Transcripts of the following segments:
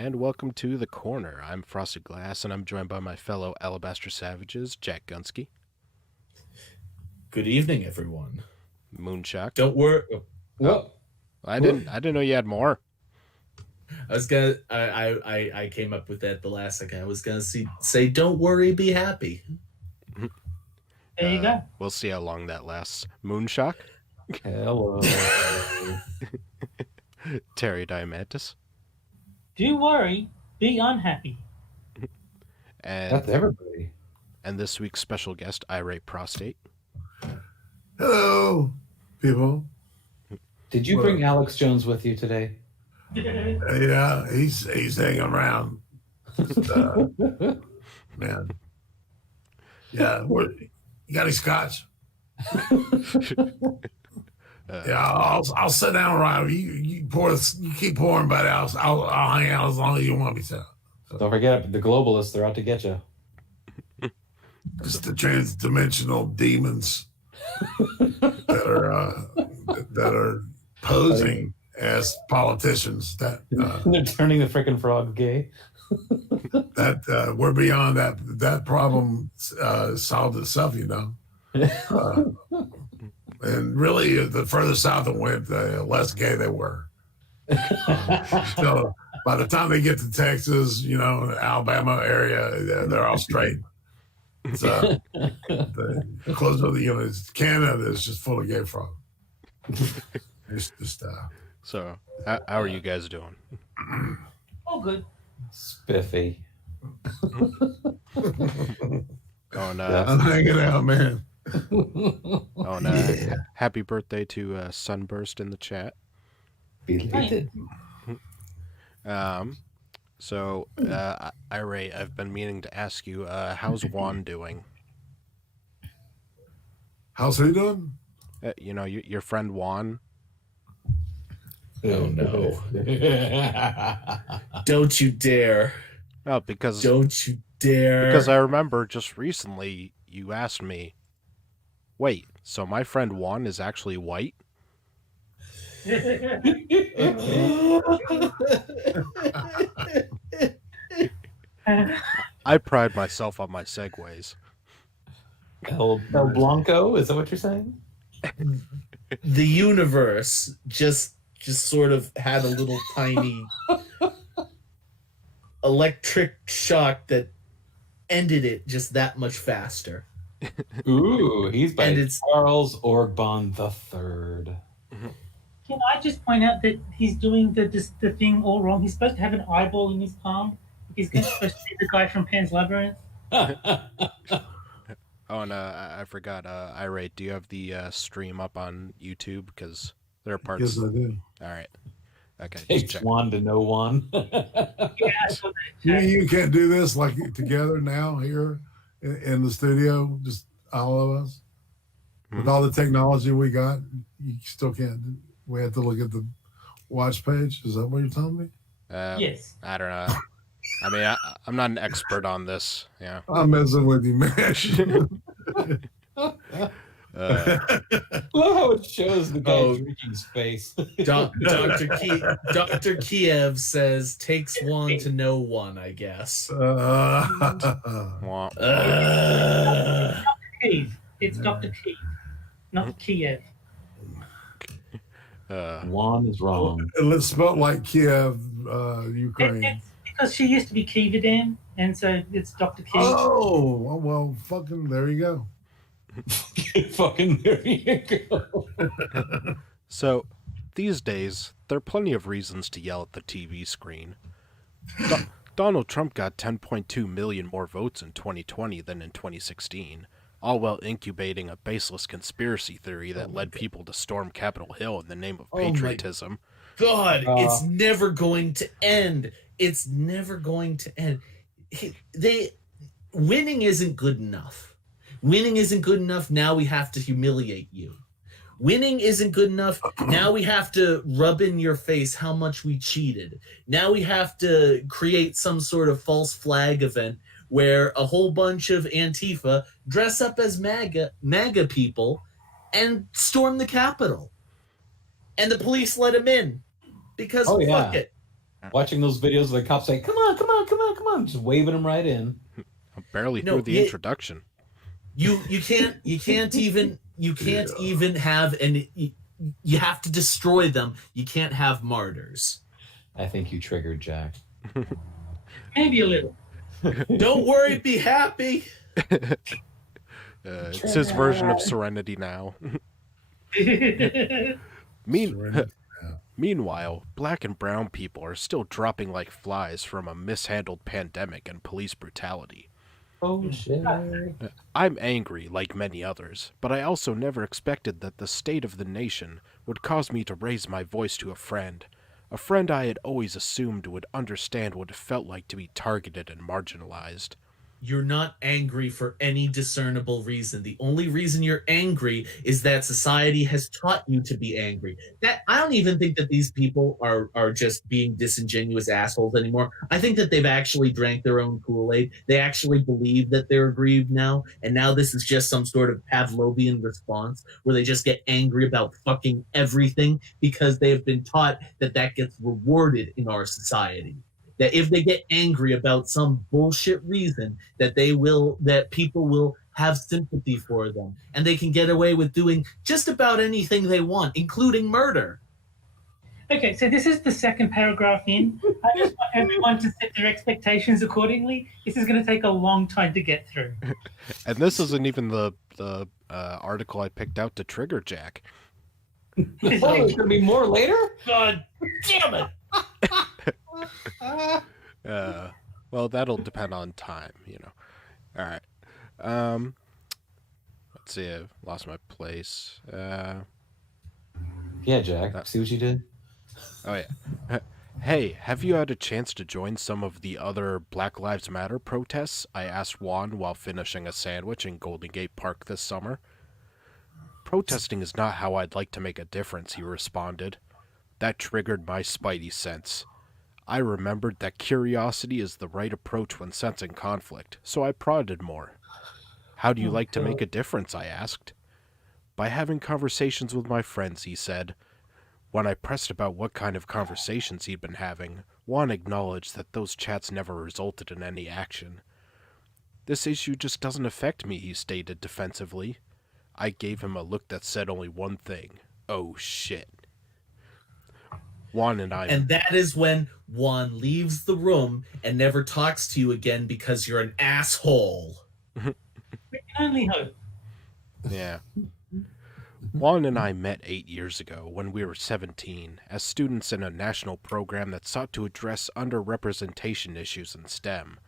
and welcome to The Corner. I'm Frosted Glass, and I'm joined by my fellow Alabaster Savages, Jack Gunsky, Good evening, everyone. Moonshock. Don't worry. Oh, I didn't know you had more. I came up with that the last second. I was gonna say, don't worry, be happy. There you go. We'll see how long that lasts. Moonshock, Hello. Terry Diamantis, Do worry, be unhappy. That's and everybody. this week's special guest, Irate Prostate. Hello, people. Did you bring Alex Jones with you today? Yeah, he's hanging around. Just, man. Yeah, you got any scotch? Yeah, I'll sit down around. You keep pouring, buddy. I'll hang out as long as you want me to. Don't forget, the globalists, they're out to get you. Just the transdimensional demons that are posing as politicians. That They're turning the frickin' frog gay. we're beyond that problem. Solved itself, you know. And really, the further south it went, the less gay they were. So by the time they get to Texas, Alabama area, they're all straight. So the closer to Canada is just full of gay frogs. It's just So, how are you guys doing? Oh, good. Spiffy. I'm hanging out, man. Happy birthday to Sunburst in the chat. Belated. Irate, I've been meaning to ask you, how's Juan doing? How's he doing? Your friend Juan. Oh no! Don't you dare! Oh, because Don't you dare! Because I remember just recently you asked me, wait, so my friend Juan is actually white? I pride myself on my segues. El Blanco, is that what you're saying? The universe just sort of had a little tiny electric shock that ended it just that much faster. Ooh, he's by And it's- Charles Orban the Third. Can I just point out that he's doing the thing all wrong? He's supposed to have an eyeball in his palm. He's supposed to be the guy from Pan's Labyrinth. Oh, and I forgot, Irate, do you have the stream up on YouTube? Because there are parts... Yes, I do. All right. Okay, just Takes check. one to know one. Yeah, I saw that. You can't do this like together now here in the studio, just all of us. With all the technology we got, you still can't. We have to look at the watch page. Is that what you're telling me? Yes. I don't know. I mean, I'm not an expert on this. Yeah. I'm messing with you, man. Love how it shows the guy drinking space. Dr. Kiev says takes one to know one, I guess. Wah. Kiev. It's Dr. Kiev, not Kiev. Juan is wrong. Let's spell like Kiev, Ukraine. It's because she used to be Kievadan, and so it's Dr. Kiev. Oh, well, fucking, there you go. Fucking there you go. So, these days, there are plenty of reasons to yell at the TV screen. Donald Trump got 10.2 million more votes in 2020 than in 2016, all while incubating a baseless conspiracy theory that led people to storm Capitol Hill in the name of patriotism. God, it's never going to end. It's never going to end. Winning isn't good enough. Winning isn't good enough. Now we have to humiliate you. Winning isn't good enough. Now we have to rub in your face how much we cheated. Now we have to create some sort of false flag event where a whole bunch of Antifa dress up as MAGA people and storm the Capitol. And the police let them in because fuck it. Watching those videos of the cops saying, "Come on, come on, come on, come on," just waving them right in. I'm barely No, through the introduction. You can't even have you have to destroy them. You can't have martyrs. I think you triggered Jack. Maybe a little. Don't worry, be happy. It's his version of Serenity now. Meanwhile, black and brown people are still dropping like flies from a mishandled pandemic and police brutality. Oh shit! I'm angry, like many others, but I also never expected that the state of the nation would cause me to raise my voice to a friend I had always assumed would understand what it felt like to be targeted and marginalized. You're not angry for any discernible reason. The only reason you're angry is that society has taught you to be angry. That I don't even think that these people are just being disingenuous assholes anymore. I think that they've actually drank their own Kool-Aid. They actually believe that they're aggrieved now, and now this is just some sort of Pavlovian response where they just get angry about fucking everything because they have been taught that that gets rewarded in our society. That if they get angry about some bullshit reason, that people will have sympathy for them, and they can get away with doing just about anything they want, including murder. Okay, so this is the second paragraph in. I just want everyone to set their expectations accordingly. This is going to take a long time to get through. And this isn't even the article I picked out to trigger Jack. Oh, there's gonna be more later? God damn it! Well, that'll depend on time, All right. Let's see. I've lost my place. Yeah, Jack. See what you did? Oh yeah. Hey, have you had a chance to join some of the other Black Lives Matter protests? I asked Juan while finishing a sandwich in Golden Gate Park this summer. Protesting is not how I'd like to make a difference, he responded. That triggered my spidey sense. I remembered that curiosity is the right approach when sensing conflict, so I prodded more. How do you like to make a difference, I asked. By having conversations with my friends, he said. When I pressed about what kind of conversations he'd been having, Juan acknowledged that those chats never resulted in any action. This issue just doesn't affect me, he stated defensively. I gave him a look that said only one thing. Oh shit. Juan and I... And that is when Juan leaves the room and never talks to you again because you're an asshole. We can only hope. Yeah. Juan and I met 8 years ago when we were 17 as students in a national program that sought to address underrepresentation issues in STEM.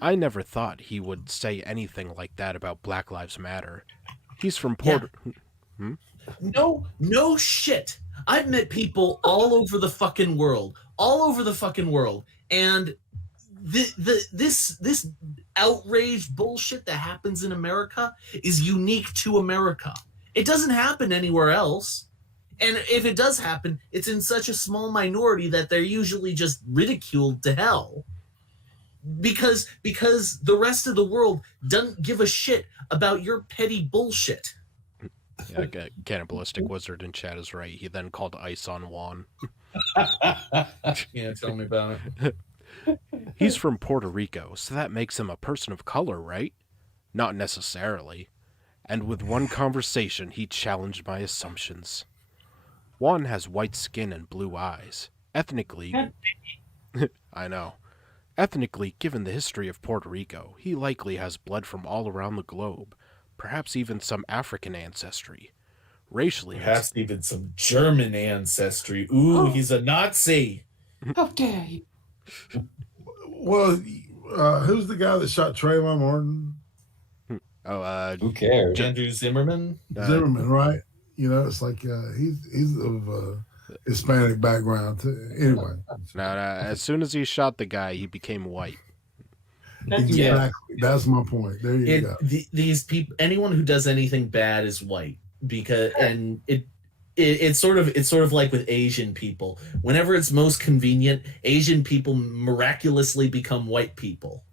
I never thought he would say anything like that about Black Lives Matter. He's from Puerto... Yeah. No shit. I've met people all over the fucking world, and this outraged bullshit that happens in America is unique to America. It doesn't happen anywhere else. And if it does happen, it's in such a small minority that they're usually just ridiculed to hell. Because the rest of the world doesn't give a shit about your petty bullshit. Yeah, Cannibalistic Wizard in chat is right. He then called ice on Juan. Yeah, tell me about it. He's from Puerto Rico, so that makes him a person of color, right? Not necessarily. And with one conversation, he challenged my assumptions. Juan has white skin and blue eyes. Ethnically... I know. Ethnically, given the history of Puerto Rico, he likely has blood from all around the globe. Perhaps even some African ancestry. Racially... Perhaps even some German ancestry. Ooh, he's a Nazi. How dare you? Well, who's the guy that shot Trayvon Martin? Who cares? Andrew Zimmerman? Zimmerman, right? You know, it's like he's of Hispanic background too. Anyway. No, as soon as he shot the guy, he became white. Exactly. That's my point. There you go. These people, anyone who does anything bad is white, because it's sort of like with Asian people. Whenever it's most convenient, Asian people miraculously become white people.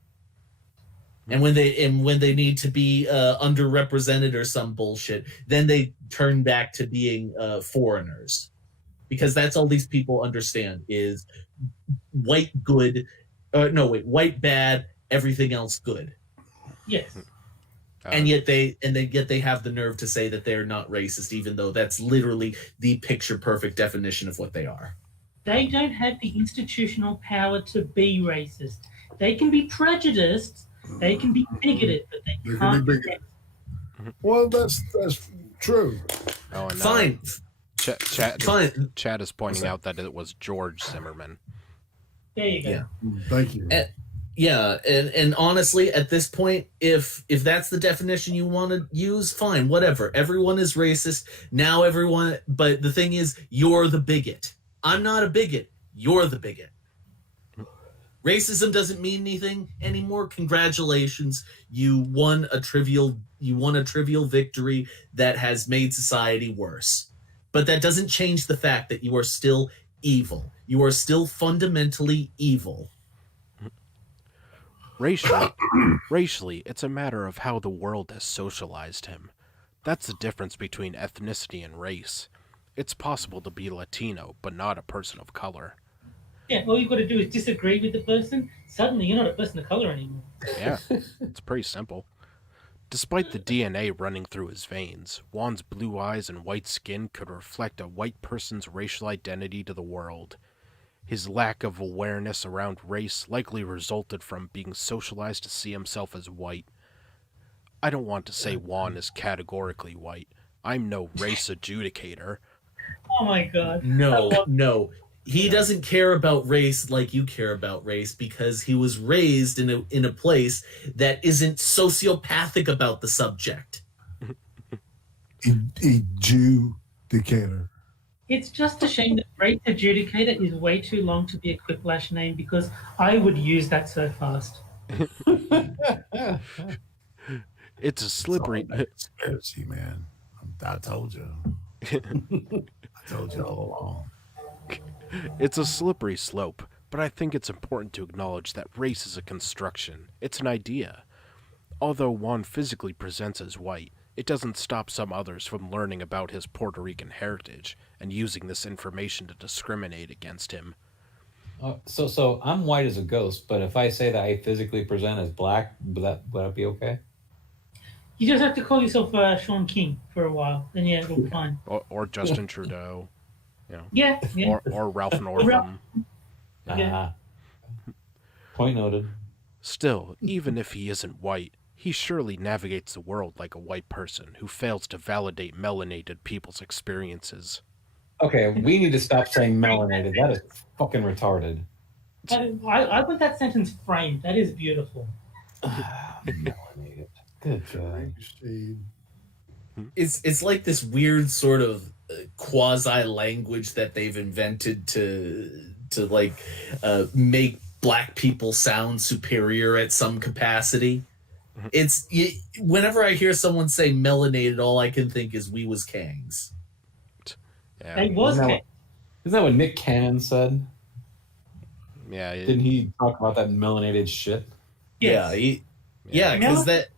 And when they need to be underrepresented or some bullshit, then they turn back to being foreigners, because that's all these people understand is white good, no wait, white bad, everything else good. Yes. And yet they have the nerve to say that they're not racist, even though that's literally the picture perfect definition of what they are. They don't have the institutional power to be racist. They can be prejudiced, they can be bigoted, but they can't be racist. Well, that's true. Oh, and Fine. Fine. Chad is pointing out that it was George Zimmerman. There you go. Yeah. Thank you. Yeah, and honestly, at this point, if that's the definition you want to use, fine, whatever. Everyone is racist now. Everyone, but the thing is, you're the bigot. I'm not a bigot. You're the bigot. Racism doesn't mean anything anymore. Congratulations, you won a trivial victory that has made society worse. But that doesn't change the fact that you are still evil. You are still fundamentally evil. Racially, it's a matter of how the world has socialized him. That's the difference between ethnicity and race. It's possible to be Latino, but not a person of color. Yeah, all you've got to do is disagree with the person. Suddenly, you're not a person of color anymore. Yeah, it's pretty simple. Despite the DNA running through his veins, Juan's blue eyes and white skin could reflect a white person's racial identity to the world. His lack of awareness around race likely resulted from being socialized to see himself as white. I don't want to say Juan is categorically white. I'm no race adjudicator. Oh my god. No. He doesn't care about race like you care about race because he was raised in a place that isn't sociopathic about the subject. A Jew Decatur. It's just a shame that race adjudicator is way too long to be a quiplash name because I would use that so fast. It's a slippery... Conspiracy, man. I told you. I told you all along. It's a slippery slope, but I think it's important to acknowledge that race is a construction. It's an idea. Although Juan physically presents as white, it doesn't stop some others from learning about his Puerto Rican heritage and using this information to discriminate against him. So I'm white as a ghost, but if I say that I physically present as black, would that be okay? You just have to call yourself Sean King for a while, then yeah, it'll be fine. Or Justin Trudeau. You know, Yeah. or Ralph Northam. Yeah. Point noted. Still, even if he isn't white, he surely navigates the world like a white person who fails to validate melanated people's experiences. Okay, we need to stop saying melanated. That is fucking retarded. I want that sentence framed. That is beautiful. Melanated. Good God. It's like this weird sort of quasi language that they've invented to like make black people sound superior at some capacity. It's whenever I hear someone say melanated, all I can think is we was Kangs. Yeah. It was Isn't that what Nick Cannon said? Yeah. Didn't he talk about that melanated shit? Yeah, because that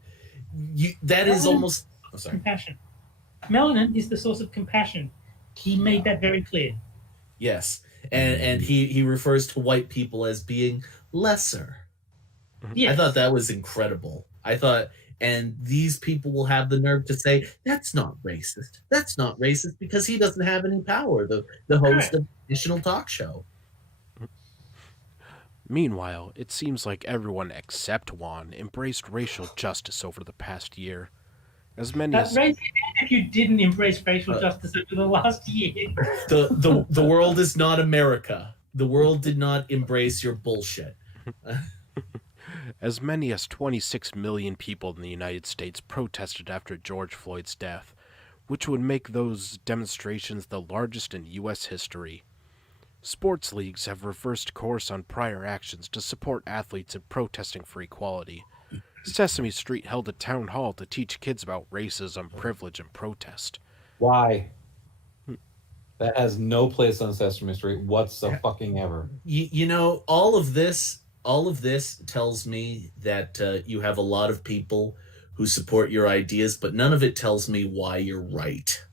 is almost. Oh, sorry. Compassion. Melanin is the source of compassion. He made that very clear. Yes, and he refers to white people as being lesser. Yes. I thought that was incredible. And these people will have the nerve to say, that's not racist. That's not racist because he doesn't have any power, the host of the national talk show. Meanwhile, it seems like everyone except Juan embraced racial justice over the past year. As many as... If you didn't embrace racial justice over the last year. The world is not America. The world did not embrace your bullshit. As many as 26 million people in the United States protested after George Floyd's death, which would make those demonstrations the largest in U.S. history. Sports leagues have reversed course on prior actions to support athletes in protesting for equality. Sesame Street held a town hall to teach kids about racism, privilege, and protest. Why? That has no place on Sesame Street whatsoever. You know, all of this tells me that you have a lot of people who support your ideas, but none of it tells me why you're right.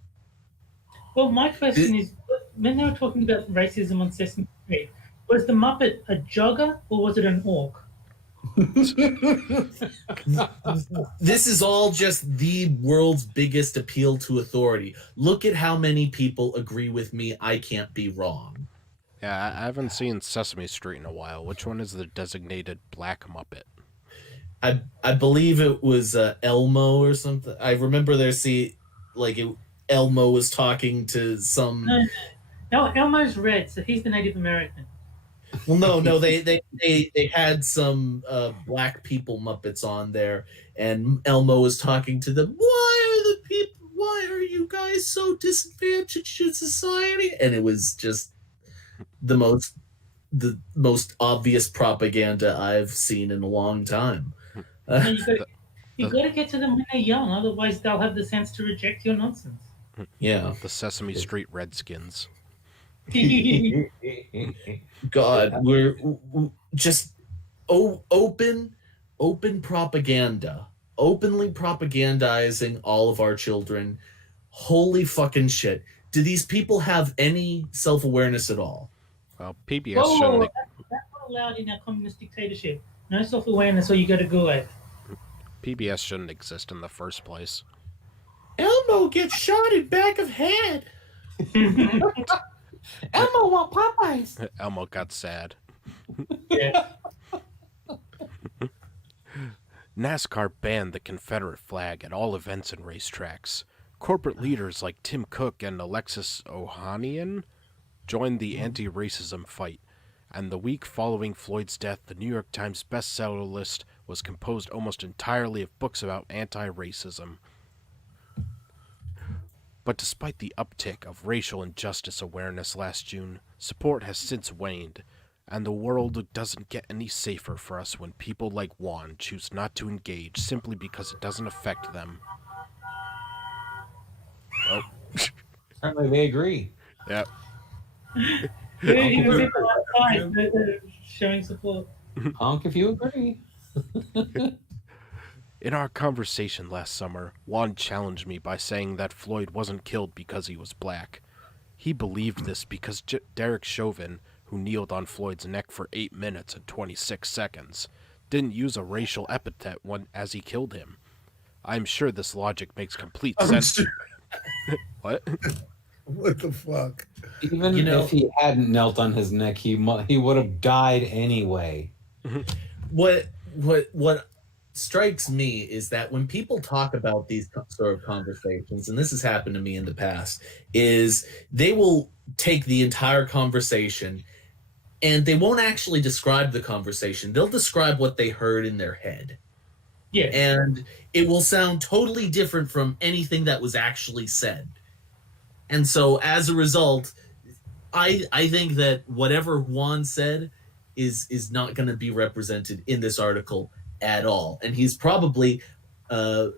Well, my question is, when they were talking about racism on Sesame Street, Was the Muppet a jogger or was it an orc? This is all just the world's biggest appeal to authority. Look at how many people agree with me. I can't be wrong. Yeah, I haven't seen Sesame Street in a while. Which one is the designated black Muppet? I believe it was Elmo or something. I remember Elmo was talking to some. No, Elmo's red, so he's the Native American. Well, no, they had some black people Muppets on there, and Elmo was talking to them. Why are you guys so disadvantaged in society? And it was just the most obvious propaganda I've seen in a long time. You got to get to them when they're young, otherwise they'll have the sense to reject your nonsense. Yeah, The Sesame Street Redskins. God, we're just open propaganda, openly propagandizing all of our children. Holy fucking shit! Do these people have any self-awareness at all? Well, PBS Whoa, shouldn't. that's not allowed in our communist dictatorship. No self-awareness, or you go to gulag. PBS shouldn't exist in the first place. Elmo gets shot in back of head. Elmo want Popeyes. Elmo got sad. Yeah. NASCAR banned the Confederate flag at all events and racetracks. Corporate leaders like Tim Cook and Alexis Ohanian joined the anti-racism fight, and the week following Floyd's death, the New York Times bestseller list was composed almost entirely of books about anti-racism. But despite the uptick of racial injustice awareness last June, support has since waned, and the world doesn't get any safer for us when people like Juan choose not to engage simply because it doesn't affect them. Oh. Apparently they agree. Yep. Even people outside they're showing support. Honk if you agree. In our conversation last summer, Juan challenged me by saying that Floyd wasn't killed because he was black. He believed this because Derek Chauvin, who kneeled on Floyd's neck for 8 minutes and 26 seconds, didn't use a racial epithet as he killed him. I'm sure this logic makes complete sense. What? What the fuck? Even if he hadn't knelt on his neck, he would have died anyway. What strikes me is that when people talk about these sort of conversations, and this has happened to me in the past, is they will take the entire conversation and they won't actually describe the conversation. They'll describe what they heard in their head. Yeah. And it will sound totally different from anything that was actually said. And so as a result, I think that whatever Juan said is not going to be represented in this article at all. And he's probably at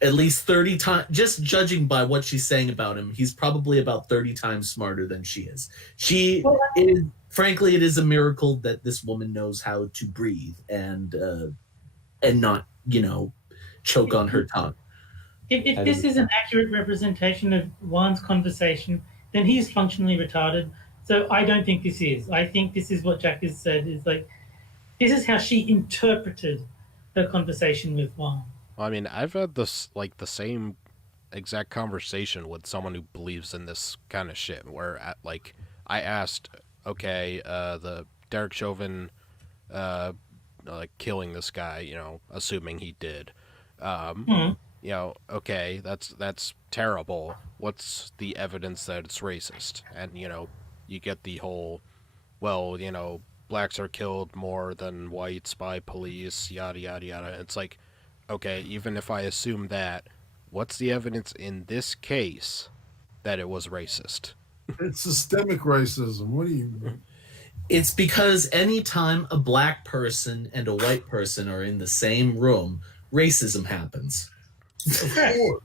least 30 times, just judging by what she's saying about him, he's probably about 30 times smarter than she is. Frankly, it is a miracle that this woman knows how to breathe and not, choke on her tongue. If this is an accurate representation of Juan's conversation, then he's functionally retarded. So I don't think this is. I think this is what Jack has said, is like, this is how she interpreted her conversation with Juan. I mean, I've had this, the same exact conversation with someone who believes in this kind of shit, where, I asked, okay, the Derek Chauvin, killing this guy, assuming he did, okay, that's terrible. What's the evidence that it's racist? And, you get the whole, blacks are killed more than whites by police, yada, yada, yada. It's like, okay, even if I assume that, what's the evidence in this case that it was racist? It's systemic racism. What do you... It's because anytime a black person and a white person are in the same room, racism happens. Of course.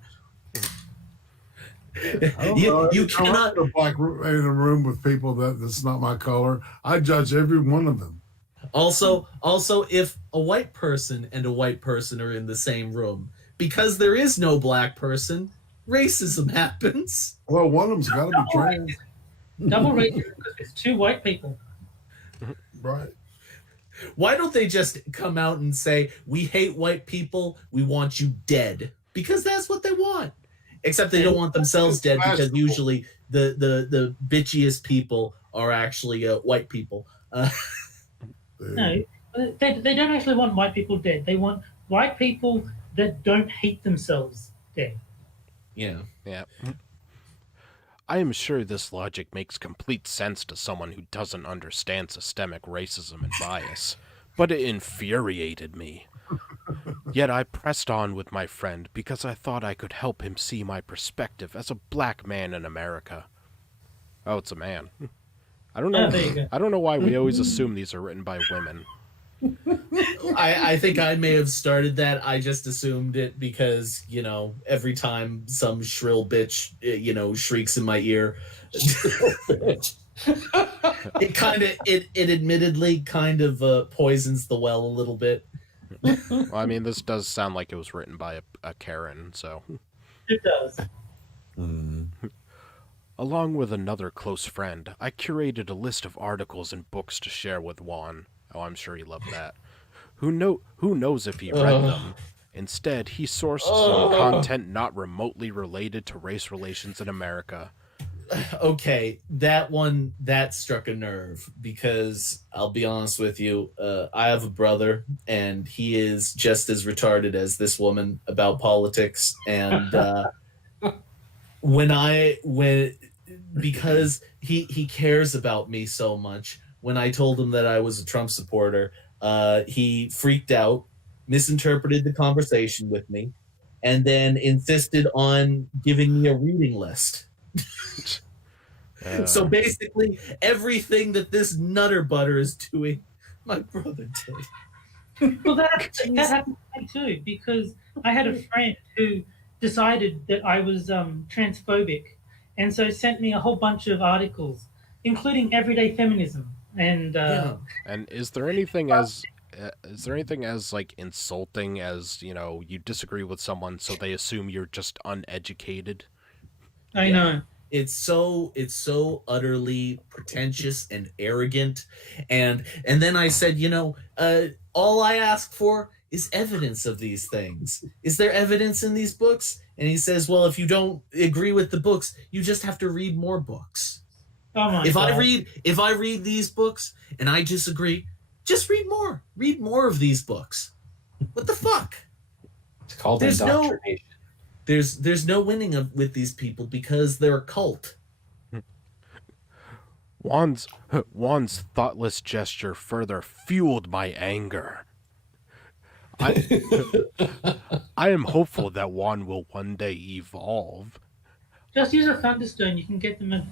You cannot a black in a room with people that's not my color. I judge every one of them. Also, if a white person and a white person are in the same room, because there is no black person, racism happens. Well, one of them's got to be trans. Double racism because it's two white people. Right. Why don't they just come out and say, we hate white people, we want you dead? Because that's what they want. Except they don't want themselves dead, because usually the bitchiest people are actually white people. No, they don't actually want white people dead. They want white people that don't hate themselves dead. Yeah. Yeah. I am sure this logic makes complete sense to someone who doesn't understand systemic racism and bias, but it infuriated me. Yet I pressed on with my friend because I thought I could help him see my perspective as a black man in America. Oh, it's a man. I don't know. Oh, there you go. I don't know why we always assume these are written by women. I think I may have started that. I just assumed it because, every time some shrill bitch, shrieks in my ear, it admittedly kind of poisons the well a little bit. Well, I mean, this does sound like it was written by a Karen, so. It does. Along with another close friend, I curated a list of articles and books to share with Juan. Oh, I'm sure he loved that. Who knows if he read them? Instead, he sourced some content not remotely related to race relations in America. Okay, that struck a nerve, because I'll be honest with you, I have a brother, and he is just as retarded as this woman about politics, and because he cares about me so much, when I told him that I was a Trump supporter, he freaked out, misinterpreted the conversation with me, and then insisted on giving me a reading list. So basically, everything that this nutter butter is doing, my brother did. Well, that happened to me too, because I had a friend who decided that I was transphobic, and so sent me a whole bunch of articles, including everyday feminism. And And is there anything as like insulting as, you disagree with someone so they assume you're just uneducated? I know. It's so utterly pretentious and arrogant, and then I said, all I ask for is evidence of these things. Is there evidence in these books? And he says, well, if you don't agree with the books, you just have to read more books. Oh my If God. I read these books and I disagree, just read more. Read more of these books. What the fuck? It's called There's indoctrination. There's no winning with these people because they're a cult. Juan's thoughtless gesture further fueled my anger. I am hopeful that Juan will one day evolve. Just use a thunderstone. You can get them at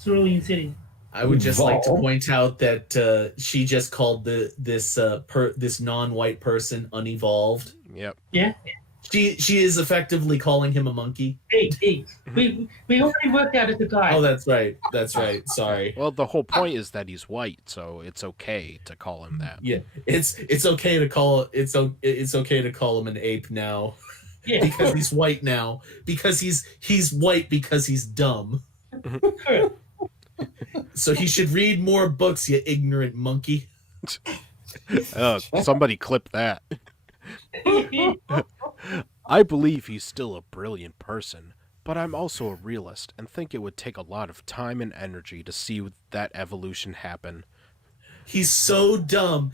Cerulean City. I would just like to Evolve? point out that she just called this non-white person unevolved. Yep. Yeah. She is effectively calling him a monkey. Hey. We already worked out it's a guy. Oh, that's right. Sorry. Well, the whole point is that he's white, so it's okay to call him that. Yeah, it's okay to call it's okay to call him an ape now. Yeah. Because he's white now. Because he's white because he's dumb. Correct. So he should read more books, you ignorant monkey. Somebody clip that. I believe he's still a brilliant person, but I'm also a realist and think it would take a lot of time and energy to see that evolution happen. He's so dumb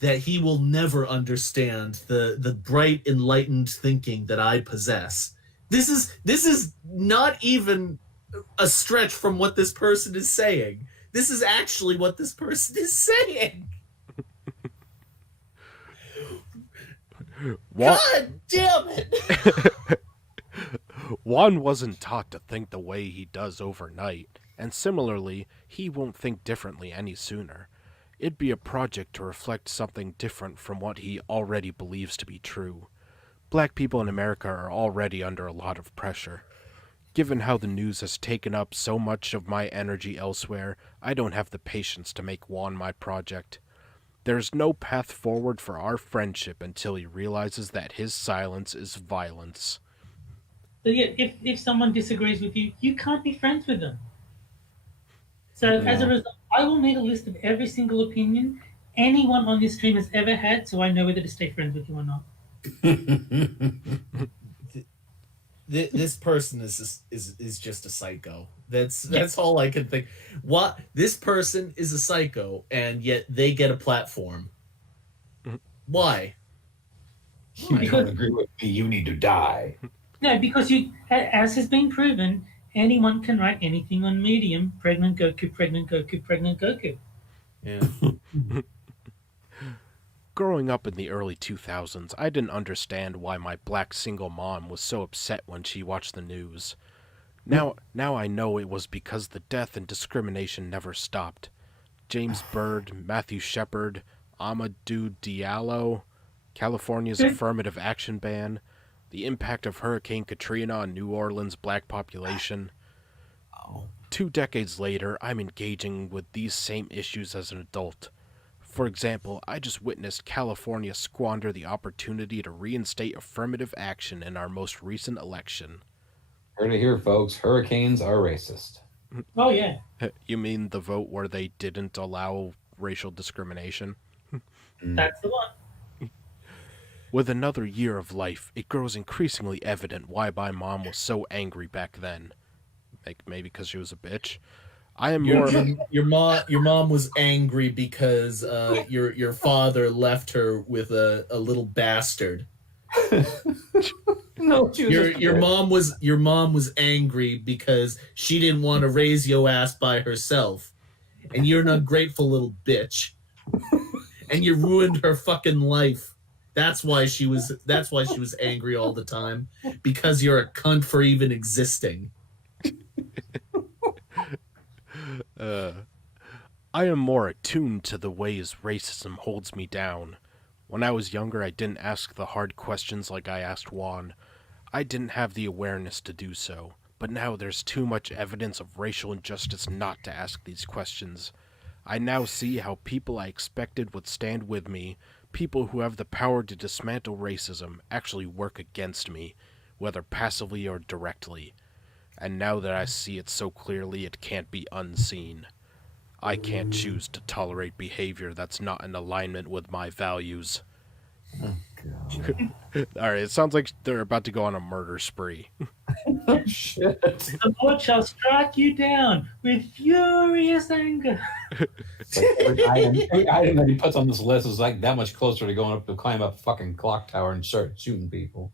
that he will never understand the bright, enlightened thinking that I possess. This is not even a stretch from what this person is saying. This is actually what this person is saying. God damn it! Juan wasn't taught to think the way he does overnight, and similarly, he won't think differently any sooner. It'd be a project to reflect something different from what he already believes to be true. Black people in America are already under a lot of pressure. Given how the news has taken up so much of my energy elsewhere, I don't have the patience to make Juan my project. There's no path forward for our friendship until he realizes that his silence is violence. So yeah, if someone disagrees with you, you can't be friends with them. So as a result, I will need a list of every single opinion anyone on this stream has ever had, so I know whether to stay friends with you or not. This person is just a psycho. That's all I can think. What, this person is a psycho, and yet they get a platform. Why? You don't agree with me, you need to die. No, because as has been proven, anyone can write anything on Medium. Pregnant Goku, pregnant Goku, pregnant Goku. Yeah. Growing up in the early 2000s, I didn't understand why my black single mom was so upset when she watched the news. Now I know it was because the death and discrimination never stopped. James Byrd, Matthew Shepard, Amadou Diallo, California's affirmative action ban, the impact of Hurricane Katrina on New Orleans' black population. 2 decades later, I'm engaging with these same issues as an adult. For example, I just witnessed California squander the opportunity to reinstate affirmative action in our most recent election. Heard it here, folks. Hurricanes are racist. Oh, yeah. You mean the vote where they didn't allow racial discrimination? That's the one. With another year of life, it grows increasingly evident why my mom was so angry back then. Maybe because she was a bitch. I am more. Your mom was angry because your father left her with a little bastard. No, your mom was angry because she didn't want to raise your ass by herself, and you're an ungrateful little bitch, and you ruined her fucking life. That's why she was angry all the time, because you're a cunt for even existing. I am more attuned to the ways racism holds me down. When I was younger, I didn't ask the hard questions like I asked Juan. I didn't have the awareness to do so, but now there's too much evidence of racial injustice not to ask these questions. I now see how people I expected would stand with me, people who have the power to dismantle racism, actually work against me, whether passively or directly. And now that I see it so clearly, it can't be unseen. I can't choose to tolerate behavior that's not in alignment with my values. Oh, God. Alright, it sounds like they're about to go on a murder spree. Oh, shit. The Lord shall strike you down with furious anger. Every item that he puts on this list is like that much closer to going up to climb up a fucking clock tower and start shooting people.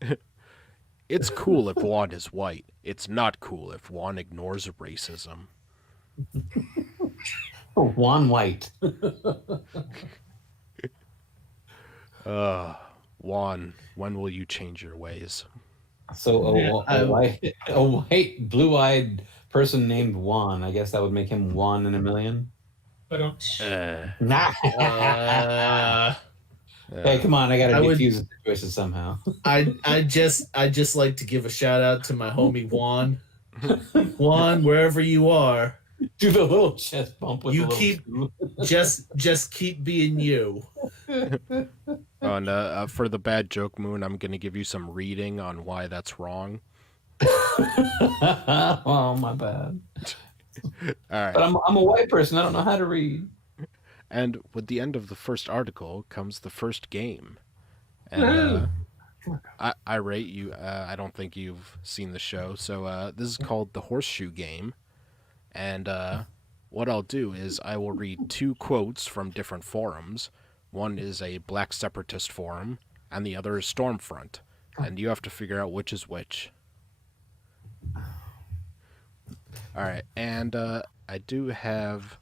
It's cool if Juan is white. It's not cool if Juan ignores racism. Juan White. Juan, when will you change your ways? So a white, blue-eyed person named Juan. I guess that would make him one in a million. But Nah. Hey, come on! I gotta defuse the situation somehow. I just like to give a shout out to my homie Juan. Juan, wherever you are, Do the little chest bump with you the little keep screw. just keep being you. And for the bad joke, Moon, I'm gonna give you some reading on why that's wrong. Oh, my bad. All right. But I'm a white person. I don't know how to read. And with the end of the first article comes the first game. And I rate you. I don't think you've seen the show, so this is called the Horseshoe Game. And what I'll do is I will read 2 quotes from different forums. One is a Black Separatist forum, and the other is Stormfront. And you have to figure out which is which. All right, and I do have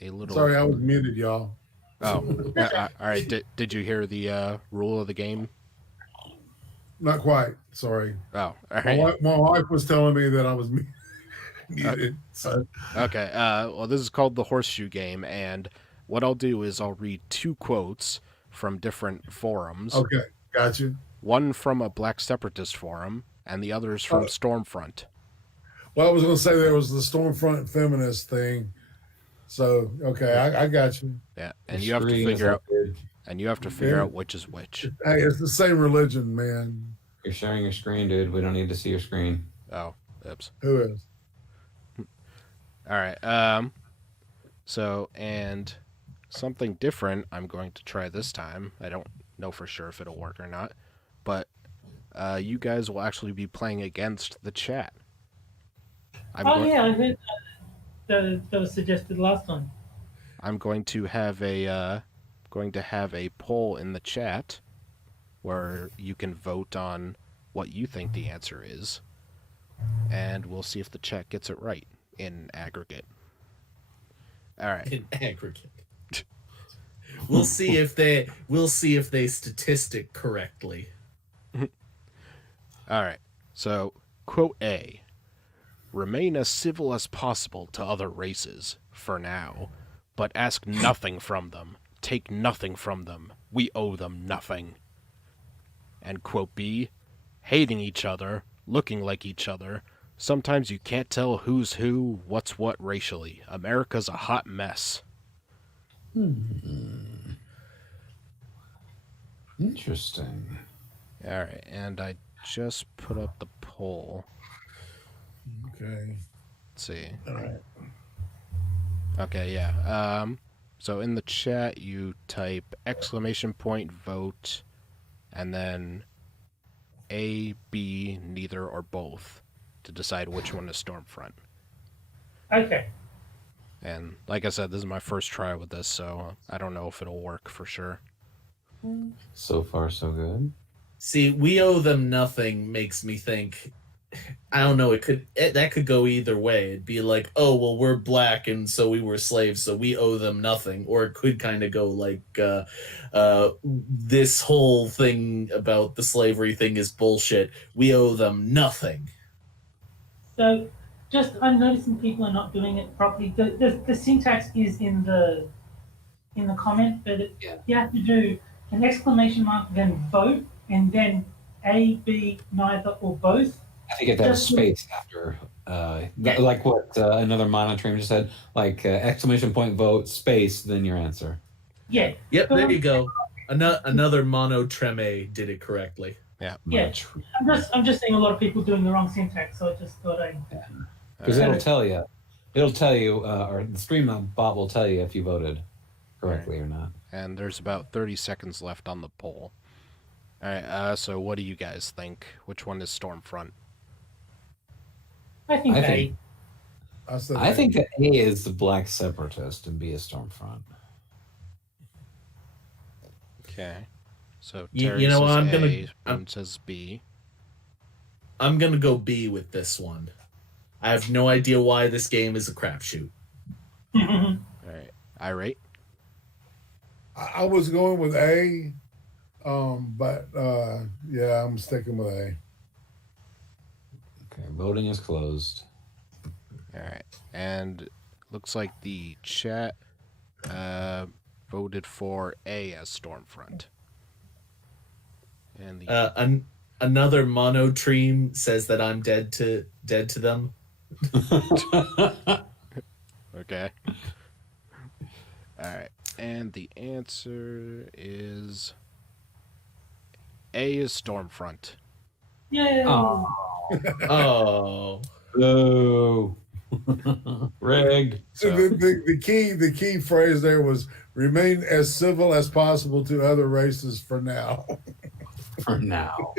a little. Sorry, I was muted, y'all. Oh, all right. Did you hear the rule of the game? Not quite. Sorry. Oh, all right. My wife was telling me that I was muted. So. Okay. Well, this is called the Horseshoe Game, and what I'll do is I'll read 2 quotes from different forums. Okay, got you. One from a Black Separatist forum, and the other is from Stormfront. Well, I was going to say there was the Stormfront feminist thing. So, okay, I got you. Yeah, and you have to figure out which is which. Hey, it's the same religion, man. You're sharing your screen, dude. We don't need to see your screen. Oh, oops. Who is? All right. So, and something different I'm going to try this time. I don't know for sure if it'll work or not, but you guys will actually be playing against the chat. Yeah, I heard that was suggested last time. I'm going to have a poll in the chat where you can vote on what you think the answer is, and we'll see if the chat gets it right in aggregate. All right. In aggregate. We'll see if they statistic correctly. All right. So, quote A. Remain as civil as possible to other races, for now, but ask nothing from them. Take nothing from them. We owe them nothing. And quote B. Hating each other, looking like each other. Sometimes you can't tell who's who, what's what racially. America's a hot mess. Interesting. All right, and I just put up the poll. Okay. Let's see. All right. Okay, yeah. So in the chat, you type exclamation point vote, and then A, B, neither, or both to decide which one is Stormfront. Okay. And like I said, this is my first try with this, so I don't know if it'll work for sure. So far, so good. See, we owe them nothing makes me think, I don't know, that could go either way. It'd be like, oh, well, we're black and so we were slaves, so we owe them nothing. Or it could kind of go like, this whole thing about the slavery thing is bullshit. We owe them nothing. So, I'm noticing people are not doing it properly. The syntax is in the comment, but you have to do an exclamation mark, then vote, and then A, B, neither, or both. I think if that was space after, like what another monotream just said, like exclamation point vote space, then your answer. Yeah. Yep, there you go. Another monotreme did it correctly. Yeah. Yeah. I'm just seeing a lot of people doing the wrong syntax, so I just thought Because it'll tell you, or the stream bot will tell you if you voted correctly or not. And there's about 30 seconds left on the poll. All right, so what do you guys think? Which one is Stormfront? I think A. I think that A is the black separatist and B is Stormfront. Okay. So You Terry know, says Boone says B. I'm gonna go B with this one. I have no idea why this game is a crapshoot. All right. Irate? I was going with A, but yeah, I'm sticking with A. Okay, voting is closed. All right. And looks like the chat voted for A as Stormfront. And the Another monotream says that I'm dead to them. Okay. All right. And the answer is A is Stormfront. Yeah. Oh. Boo. Rigged. So the key phrase there was remain as civil as possible to other races for now. For now.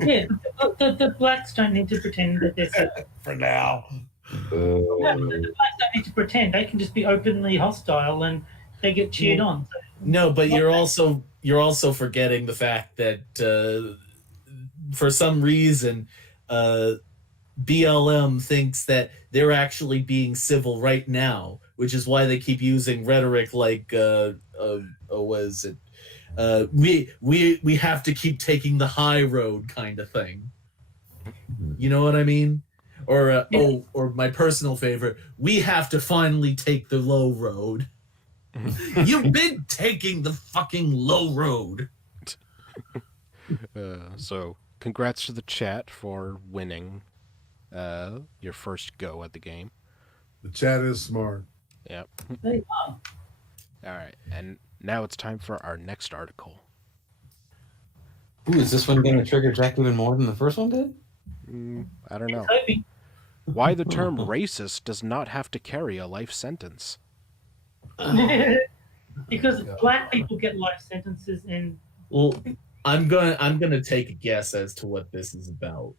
Yeah. The blacks don't need to pretend that they're civil. For now. Boo. The blacks don't need to pretend. They can just be openly hostile and they get cheered on. So, No, but you're also forgetting the fact that for some reason BLM thinks that they're actually being civil right now, which is why they keep using rhetoric like what is it? We have to keep taking the high road kind of thing. You know what I mean? Or or my personal favorite, we have to finally take the low road. You've been taking the fucking low road. So congrats to the chat for winning your first go at the game. The chat is smart. Yep. there you go. All right. And now it's time for our next article. Ooh, is this one going to trigger Jack even more than the first one did? I don't know. Toby. Why the term racist does not have to carry a life sentence. Because Yeah. black people get life sentences, and Well, I'm gonna take a guess as to what this is about.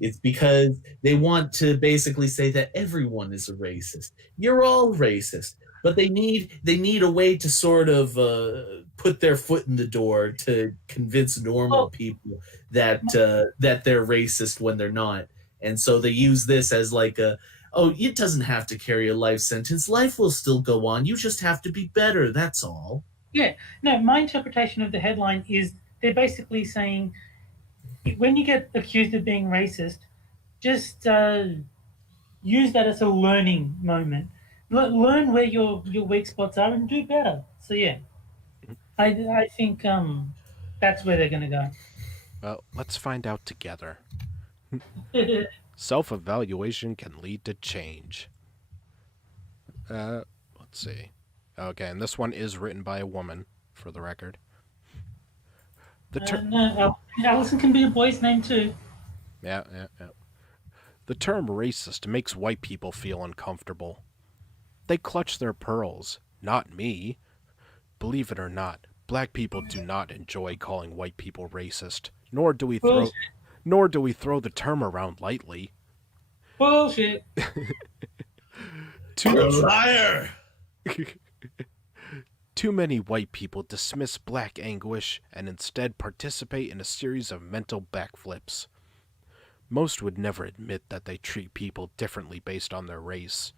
It's because they want to basically say that everyone is a racist. You're all racist, but they need a way to sort of put their foot in the door to convince normal people that that they're racist when they're not. And so they use this as like a, oh, it doesn't have to carry a life sentence. Life will still go on. You just have to be better. That's all. yeah, no, my interpretation of the headline is they're basically saying when you get accused of being racist, just use that as a learning moment. Learn where your weak spots are and do better. So yeah, I think that's where they're going to Well, let's find out together. go. Self-evaluation can lead to change. Let's see. Okay, and this one is written by a woman, for the record. No, Allison can be a boy's name too. Yeah. The term racist makes white people feel uncomfortable. They clutch their pearls, not me. Believe it or not, black people do not enjoy calling white people racist, nor do we throw the term around lightly. Bullshit. You're a liar. Too many white people dismiss black anguish and instead participate in a series of mental backflips. Most would never admit that they treat people differently based on their race.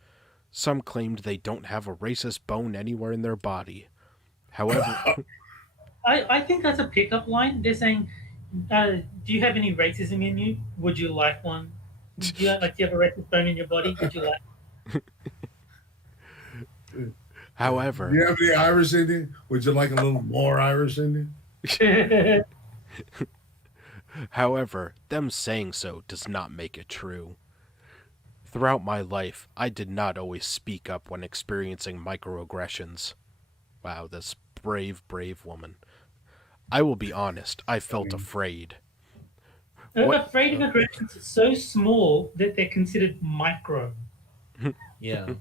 Some claimed they don't have a racist bone anywhere in their body. However, I think that's a pickup line. They're saying, do you have any racism in you? Would you like one? Do you have a racist bone in your body? Would you like? Do however, you have any Irish in you? Would you like a little more Irish in you? However, them saying so does not make it true. Throughout my life, I did not always speak up when experiencing microaggressions. Wow, this brave, brave woman. I will be honest, I felt afraid. Afraid of aggressions are so small that they're considered micro. Yeah.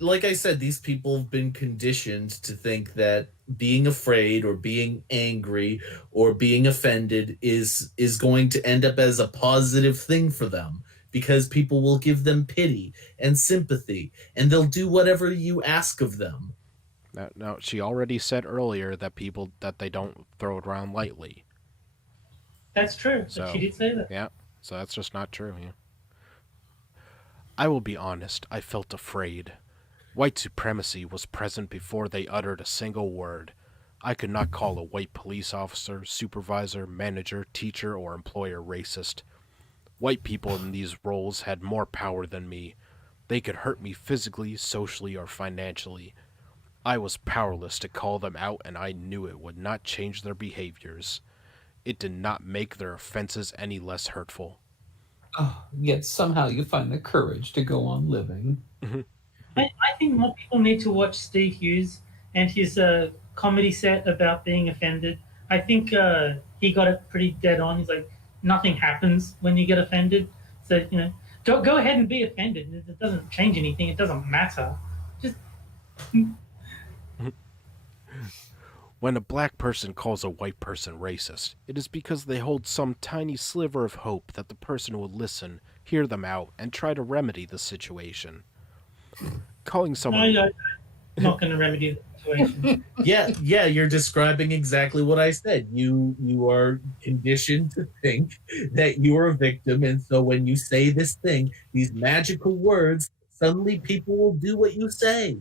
Like I said, these people have been conditioned to think that being afraid or being angry or being offended is going to end up as a positive thing for them, because people will give them pity and sympathy and they'll do whatever you ask of them. Now, she already said earlier that they don't throw it around lightly. That's true. So, She did say that. Yeah, so that's just not true. Yeah. I will be honest, I felt afraid. White supremacy was present before they uttered a single word. I could not call a white police officer, supervisor, manager, teacher, or employer racist. White people in these roles had more power than me. They could hurt me physically, socially, or financially. I was powerless to call them out, and I knew it would not change their behaviors. It did not make their offenses any less hurtful. Oh, yet somehow you find the courage to go on living. I think more people need to watch Steve Hughes and his comedy set about being offended. I think he got it pretty dead on. He's like, nothing happens when you get offended. So, go ahead and be offended. It doesn't change anything. It doesn't matter. Just... When a black person calls a white person racist, it is because they hold some tiny sliver of hope that the person will listen, hear them out, and try to remedy the situation. Calling someone... No, not going to remedy the situation. Yeah, you're describing exactly what I said. You are conditioned to think that you are a victim, and so when you say this thing, these magical words, suddenly people will do what you say.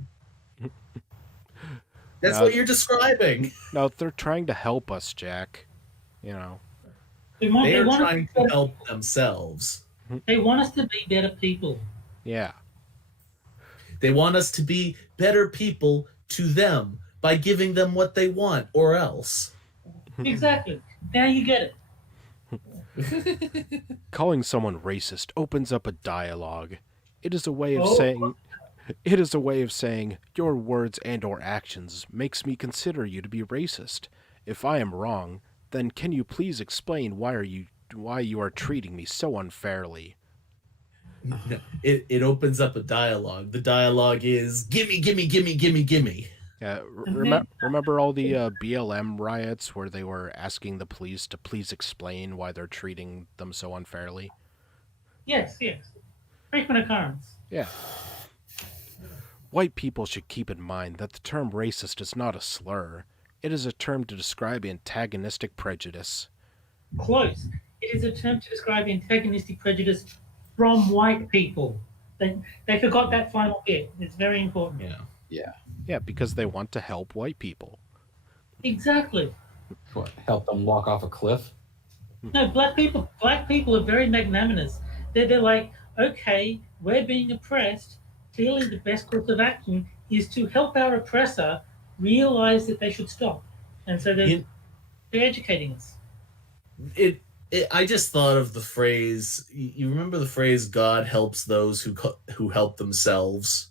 That's what you're describing. No, they're trying to help us, Jack. They are trying to help themselves. They want us to be better people. Yeah. They want us to be better people to them by giving them what they want, or else. Exactly. Now you get it. Calling someone racist opens up a dialogue. It is a way of saying your words and or actions makes me consider you to be racist. If I am wrong, then can you please explain why you are treating me so unfairly? No, it opens up a dialogue. The dialogue is gimme, gimme, gimme, gimme, gimme. Yeah, And then- remember all the BLM riots where they were asking the police to please explain why they're treating them so unfairly? Yes. Frequent occurrence. Yeah. White people should keep in mind that the term racist is not a slur. It is a term to describe antagonistic prejudice. Close. It is a term to describe antagonistic prejudice from white people. They forgot that final bit. It's very important. Yeah. Yeah, because they want to help white people. Exactly. What, help them walk off a cliff? No, black people are very magnanimous. They're like, okay, we're being oppressed. Clearly, the best course of action is to help our oppressor realize that they should stop, and so they're educating us. I just thought of the phrase. You remember the phrase "God helps those who help themselves."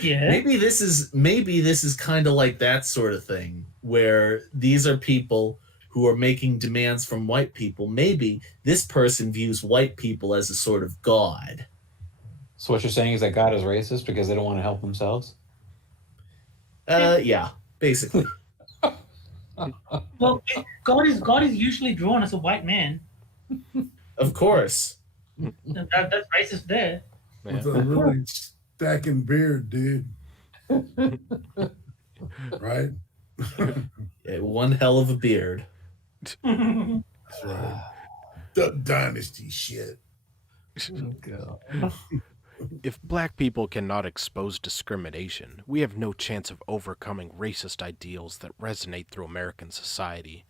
Yeah. Maybe this is kind of like that sort of thing, where these are people who are making demands from white people. Maybe this person views white people as a sort of god. So what you're saying is that God is racist because they don't want to help themselves? Yeah, basically. Well, God is usually drawn as a white man. Of course. That's racist there. With a really stacking beard, dude. Right? Yeah, one hell of a beard. That's right. The dynasty shit. If black people cannot expose discrimination, we have no chance of overcoming racist ideals that resonate through American society.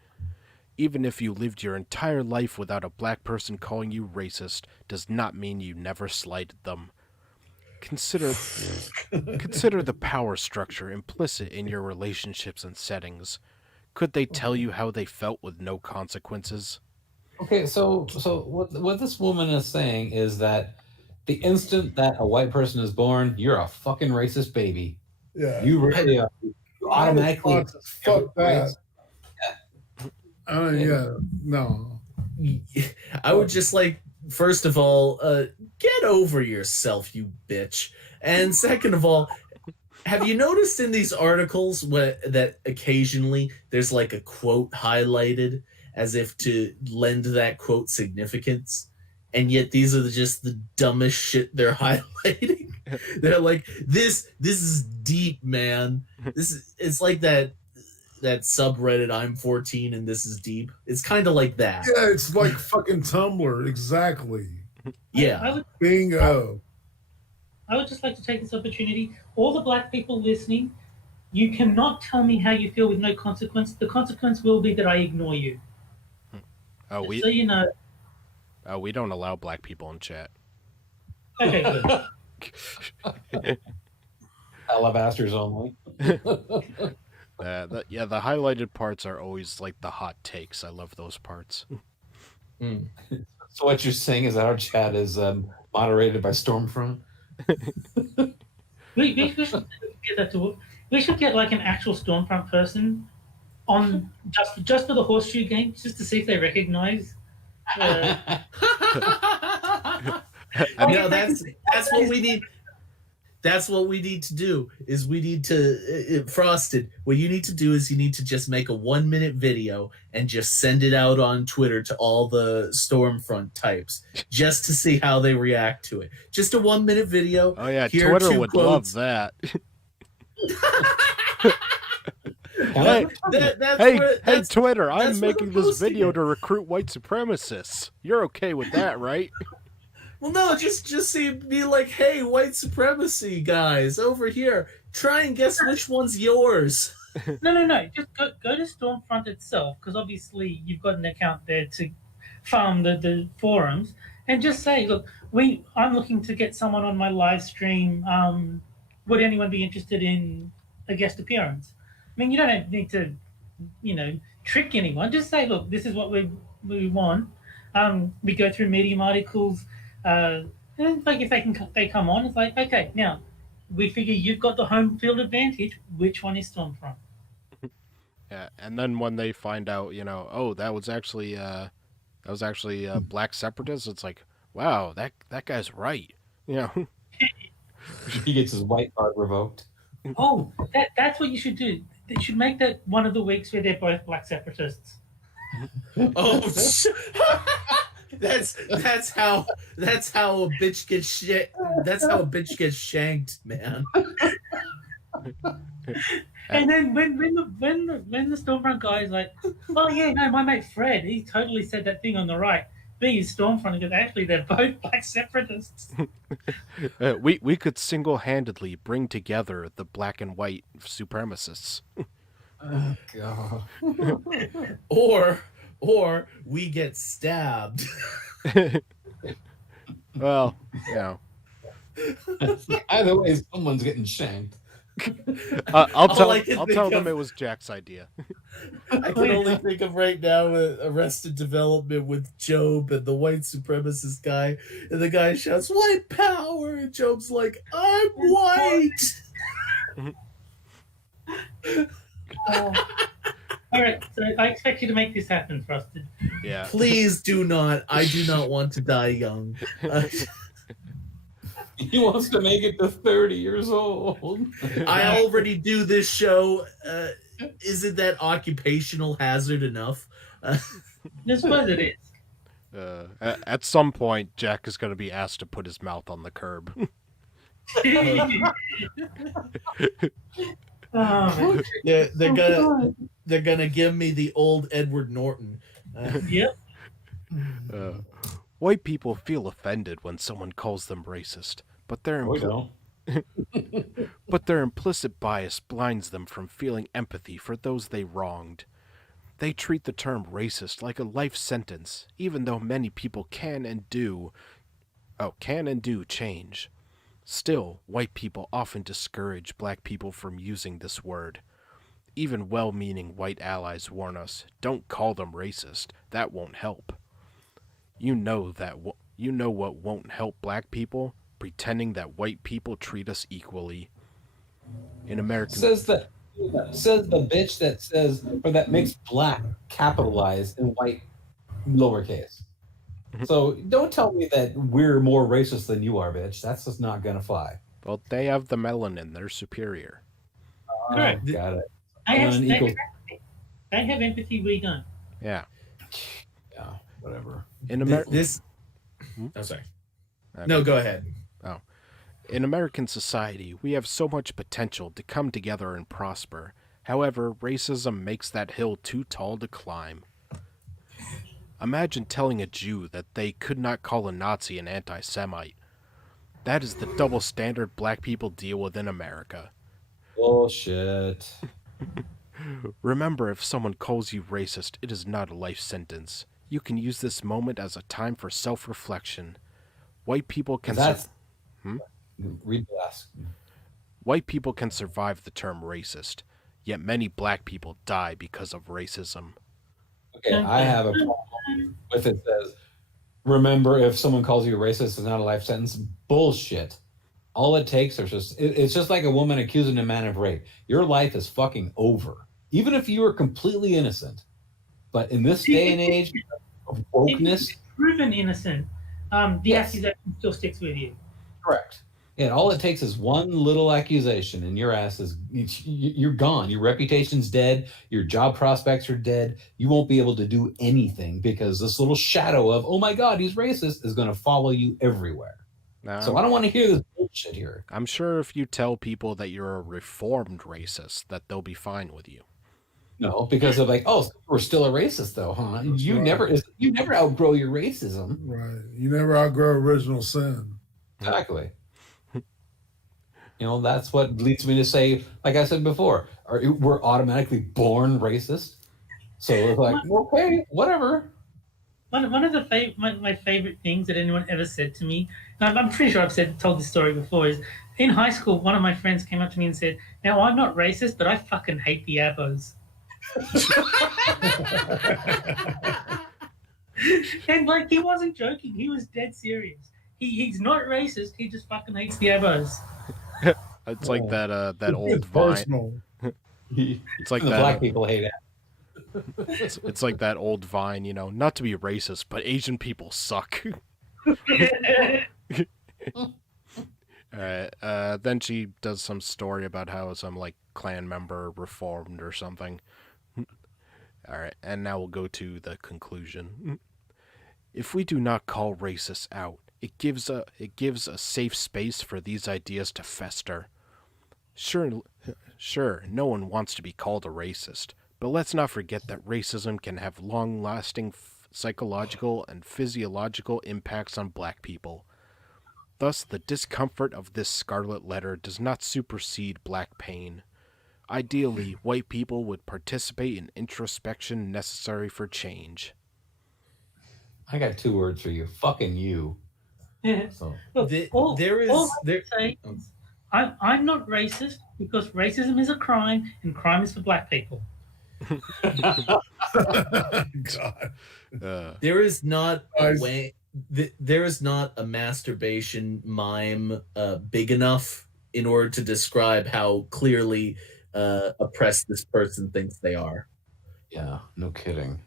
Even if you lived your entire life without a black person calling you racist, does not mean you never slighted them. Consider the power structure implicit in your relationships and settings. Could they tell you how they felt with no consequences? Okay, so what this woman is saying is that the instant that a white person is born, you're a fucking racist baby. Yeah. You really are. You automatically Fuck that. I mean, yeah, no. I would just like, first of all, get over yourself, you bitch. And second of all, have you noticed in these articles that occasionally there's like a quote highlighted as if to lend that quote significance? And yet these are just the dumbest shit they're highlighting. They're like, this is deep, man. It's like that subreddit I'm 14 and this is deep. It's kind of like that. Yeah, it's like fucking Tumblr, exactly. Yeah. Bingo. I would just like to take this opportunity. All the black people listening, you cannot tell me how you feel with no consequence. The consequence will be that I ignore you. Oh, So you know. we don't allow black people in chat. Okay, good. Alabasters only. The highlighted parts are always like the hot takes. I love those parts. So what you're saying is that our chat is moderated by Stormfront? we should get that to. We should get like an actual Stormfront person on just for the horseshoe game, just to see if they recognize. No, that's what we need. That's what we need to do. Is we need to Frosted. What you need to do is you need to just make a 1-minute video and just send it out on Twitter to all the Stormfront types, just to see how they react to it. Just a 1-minute video. Oh yeah, Here are Twitter 2 would quotes. love that. That's Hey, that's Twitter, I'm that's where making they're this video posting to recruit white supremacists. You're okay with that, right? Well, no, just be like, hey, white supremacy guys over here, try and guess which one's yours. No. Just go to Stormfront itself, because obviously you've got an account there to farm the forums, and just say, look, I'm looking to get someone on my live stream. Would anyone be interested in a guest appearance? I mean, you don't need to, trick anyone. Just say, look, this is what we want. We go through Medium articles. And like if they come on, it's like, okay, now we figure you've got the home field advantage. Which one is Stormfront? Yeah, and then when they find out, that was actually black separatists, it's like, wow, that guy's right. You know, He gets his white card revoked. Oh, that's what you should do. They should make that one of the weeks where they're both black separatists. Oh, that's how a bitch gets that's how a bitch gets shanked, man. And then when the Stormfront guy is like, oh yeah, no, my mate Fred, he totally said that thing on the right. B is Stormfront because actually they're both black separatists. we could single-handedly bring together the black and white supremacists. Oh, God. Or we get stabbed. Well, you know, Either way, someone's getting shanked. I'll tell I can think them of- it was Jack's idea. I can only think of right now Arrested Development with Job and the white supremacist guy, and the guy shouts "White power," and Job's like, "I'm white." All right, so I expect you to make this happen, Frosted. Yeah. Please do not. I do not want to die young. He wants to make it to 30 years old. I already do this show. Isn't that occupational hazard enough? I suppose it is. At some point, Jack is going to be asked to put his mouth on the curb. Oh, man. They're gonna give me the old Edward Norton. Yep. White people feel offended when someone calls them racist, but their We don't. but their implicit bias blinds them from feeling empathy for those they wronged. They treat the term racist like a life sentence, even though many people can and do change. Still, white people often discourage black people from using this word. Even well-meaning white allies warn us, don't call them racist, that won't help. You know what won't help black people? Pretending that white people treat us equally. In American... Says the bitch that makes black capitalized and white lowercase. So don't tell me that we're more racist than you are, bitch. That's just not gonna fly. Well, they have the melanin, they're superior. Correct. Got it. They have empathy, we don't. Yeah. Yeah, whatever. In America... This. Oh, sorry. No, go ahead. In American society, we have so much potential to come together and prosper. However, racism makes that hill too tall to climb. Imagine telling a Jew that they could not call a Nazi an anti-Semite. That is the double standard black people deal with in America. Bullshit. Remember, if someone calls you racist, it is not a life sentence. You can use this moment as a time for self-reflection. White people can... Read the last. White people can survive the term racist, yet many black people die because of racism. Okay, I have a problem with it. Says, remember, if someone calls you a racist, it's not a life sentence. Bullshit. All it takes is it's just like a woman accusing a man of rape. Your life is fucking over, even if you are completely innocent. But in this day and age of wokeness, If you're proven innocent, the Yes. accusation still sticks with you. correct. And all it takes is one little accusation, and your ass is you're gone. Your reputation's dead. Your job prospects are dead. You won't be able to do anything because this little shadow of "oh my God, he's racist" is going to follow you everywhere. Now, So I don't want to hear this bullshit here. I'm sure if you tell people that you're a reformed racist, that they'll be fine with you. No, because of like, oh, we're still a racist though, huh? You right. never outgrow your racism. Right. You never outgrow original sin. Exactly. You know, that's what leads me to say, like I said before, we're automatically born racist. So it's like, okay, whatever. One of my favorite things that anyone ever said to me, and I'm pretty sure I've told this story before, is in high school, one of my friends came up to me and said, "Now I'm not racist, but I fucking hate the Abos." And like he wasn't joking, he was dead serious. He's not racist, he just fucking hates the Abos. It's like that old It's Vine. personal. It's like The that. black people hate it. It's like that old Vine, not to be racist, but Asian people suck. Alright, then she does some story about how some, like, clan member reformed or something. Alright, and now we'll go to the conclusion. If we do not call racists out, it gives a safe space for these ideas to fester. Sure, no one wants to be called a racist, but let's not forget that racism can have long-lasting psychological and physiological impacts on black people. Thus, the discomfort of this scarlet letter does not supersede black pain. Ideally, white people would participate in introspection necessary for change. I got 2 words for you. Fucking you. Yeah. So Look, all I there. say is, I'm not racist because racism is a crime and crime is for black people. God. There is not a Nice. way. There is not a masturbation mime big enough in order to describe how clearly oppressed this person thinks they are. yeah, no kidding.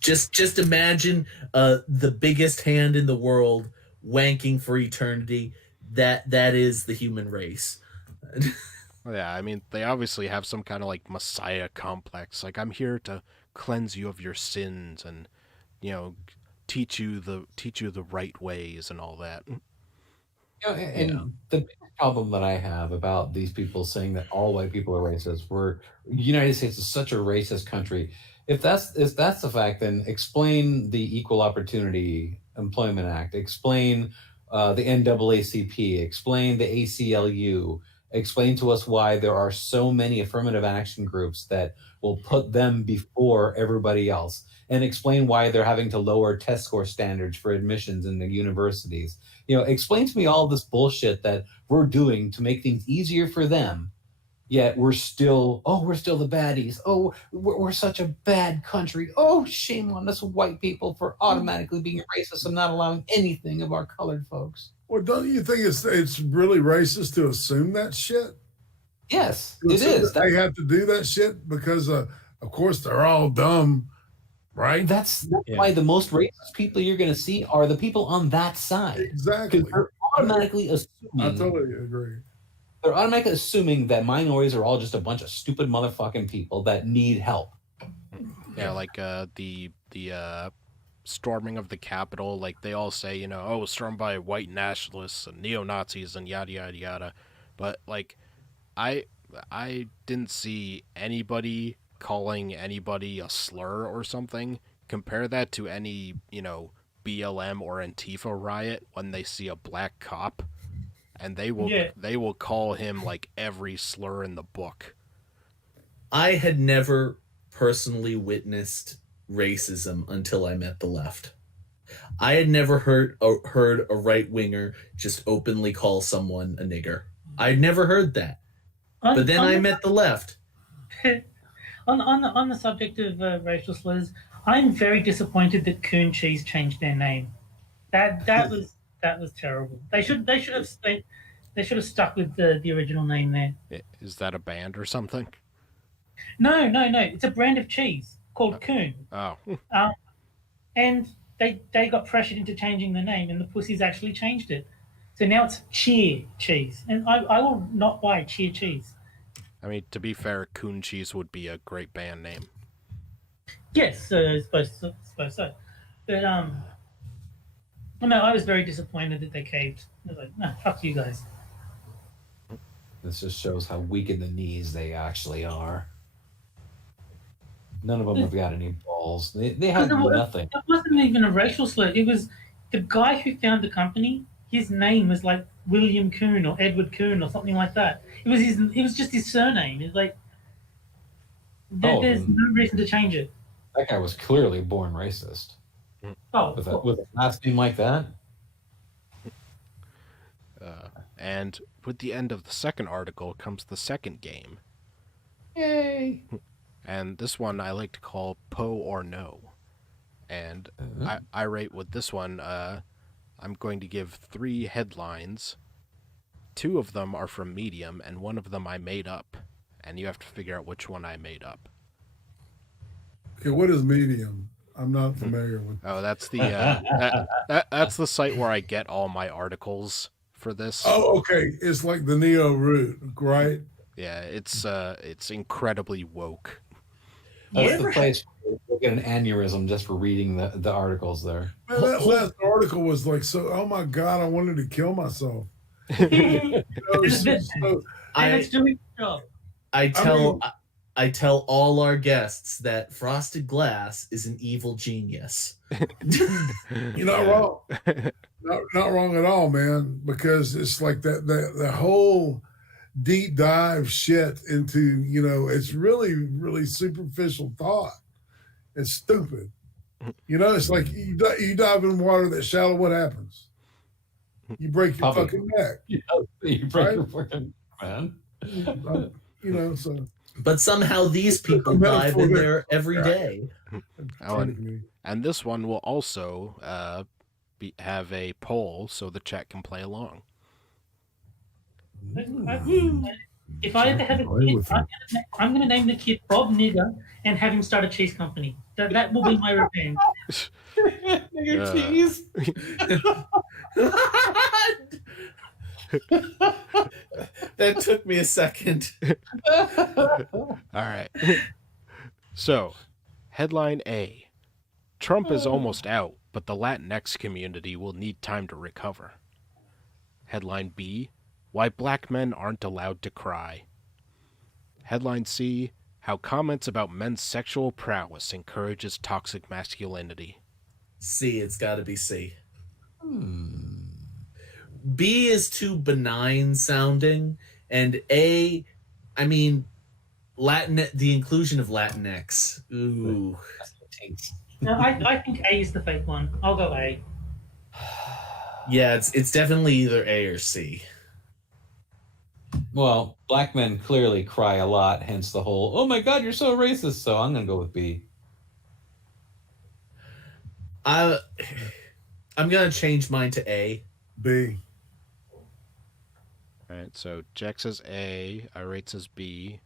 Just imagine the biggest hand in the world wanking for eternity. That is the human race. Yeah, I mean, they obviously have some kind of, like, messiah complex. Like, I'm here to cleanse you of your sins and, you know, teach you the right ways and all that. And the big problem that I have about these people saying that all white people are racist, the United States is such a racist country. If that's the fact, then explain the Equal Opportunity Employment Act, explain the NAACP, explain the ACLU, explain to us why there are so many affirmative action groups that will put them before everybody else, and explain why they're having to lower test score standards for admissions in the universities. Explain to me all this bullshit that we're doing to make things easier for them, yet we're still the baddies. Oh, we're such a bad country. Oh, shame on us white people for automatically being racist and not allowing anything of our colored folks. Well, don't you think it's really racist to assume that shit? Yes, To it assume is. that they have to do that shit because, of course, they're all dumb, right? That's why the most racist people you're going to see are the people on that side. Exactly. Because they're automatically assuming. I totally agree. They're automatically assuming that minorities are all just a bunch of stupid motherfucking people that need help. Yeah, like the storming of the Capitol, like they all say, stormed by white nationalists and neo-Nazis and yada yada yada. But like I didn't see anybody calling anybody a slur or something. Compare that to any, BLM or Antifa riot when they see a black cop, and they will call him like every slur in the book. I had never personally witnessed racism until I met the left. I had never heard a right winger just openly call someone a nigger. I'd never heard that. But then I met the left. On the subject of racial slurs, I'm very disappointed that Coon Cheese changed their name. That was terrible. They should have stuck with the original name there. Is that a band or something? No. It's a brand of cheese called Coon. Oh. And they got pressured into changing the name, and the pussies actually changed it. So now it's Cheer Cheese, and I will not buy Cheer Cheese. I mean, to be fair, Coon Cheese would be a great band name. Yes, I suppose so. But no, I was very disappointed that they caved. I was like, no, fuck you guys. This just shows how weak in the knees they actually are. None of them have got any balls. They have nothing. It wasn't even a racial slur. It was the guy who found the company. His name was like William Coon or Edward Coon or something like that. It was just his surname. It's like there's no reason to change it. That guy was clearly born racist. Oh, with a last name like that. And with the end of the second article comes the second game. Yay! And this one I like to call Poe or No. And I rate with this one, I'm going to give 3 headlines. 2 of them are from Medium, and 1 of them I made up. And you have to figure out which one I made up. Okay, what is Medium? I'm not familiar with. Oh, that's the that's the site where I get all my articles for this. Oh, okay. It's like the Neo route, right? Yeah, it's incredibly woke. That's the place where you'll get an aneurysm just for reading the articles there. Man, that last article was like so. Oh my god, I wanted to kill myself. And it's doing the job. I tell all our guests that frosted glass is an evil genius. You're not wrong. Not wrong at all, man. Because it's like the whole deep dive shit into, it's really, really superficial thought. It's stupid. It's like you dive in water that's shallow, what happens? You break your fucking neck. You break your fucking man. So. But somehow these people dive in there every day. And this one will also have a poll so the chat can play along. If I ever have a kid, I'm going to name the kid Bob Nigger and have him start a cheese company. That will be my revenge. Nigger cheese. That took me a second. All right. So, headline A. Trump is almost out, but the Latinx community will need time to recover. Headline B. Why black men aren't allowed to cry. Headline C. How comments about men's sexual prowess encourages toxic masculinity. C, it's got to be C. B is too benign sounding, and A, I mean, the inclusion of Latinx. Ooh. No, I think A is the fake one. I'll go A. Yeah, it's definitely either A or C. Well, black men clearly cry a lot, hence the whole, oh my God, you're so racist, so I'm going to go with B. I'm going to change mine to A. B. All right, so Jack says A, Irate says B.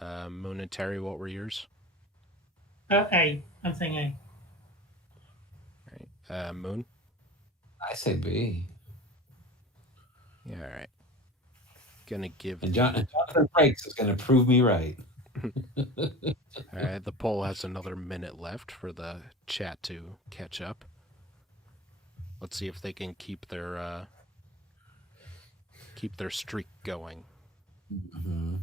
Moon and Terry, what were yours? A. I'm saying A. All right, Moon? I say B. Yeah, all right. Gonna give... And Jonathan Frakes is going to prove me right. All right, the poll has another minute left for the chat to catch up. Let's see if they can keep their streak going. Mm-hmm.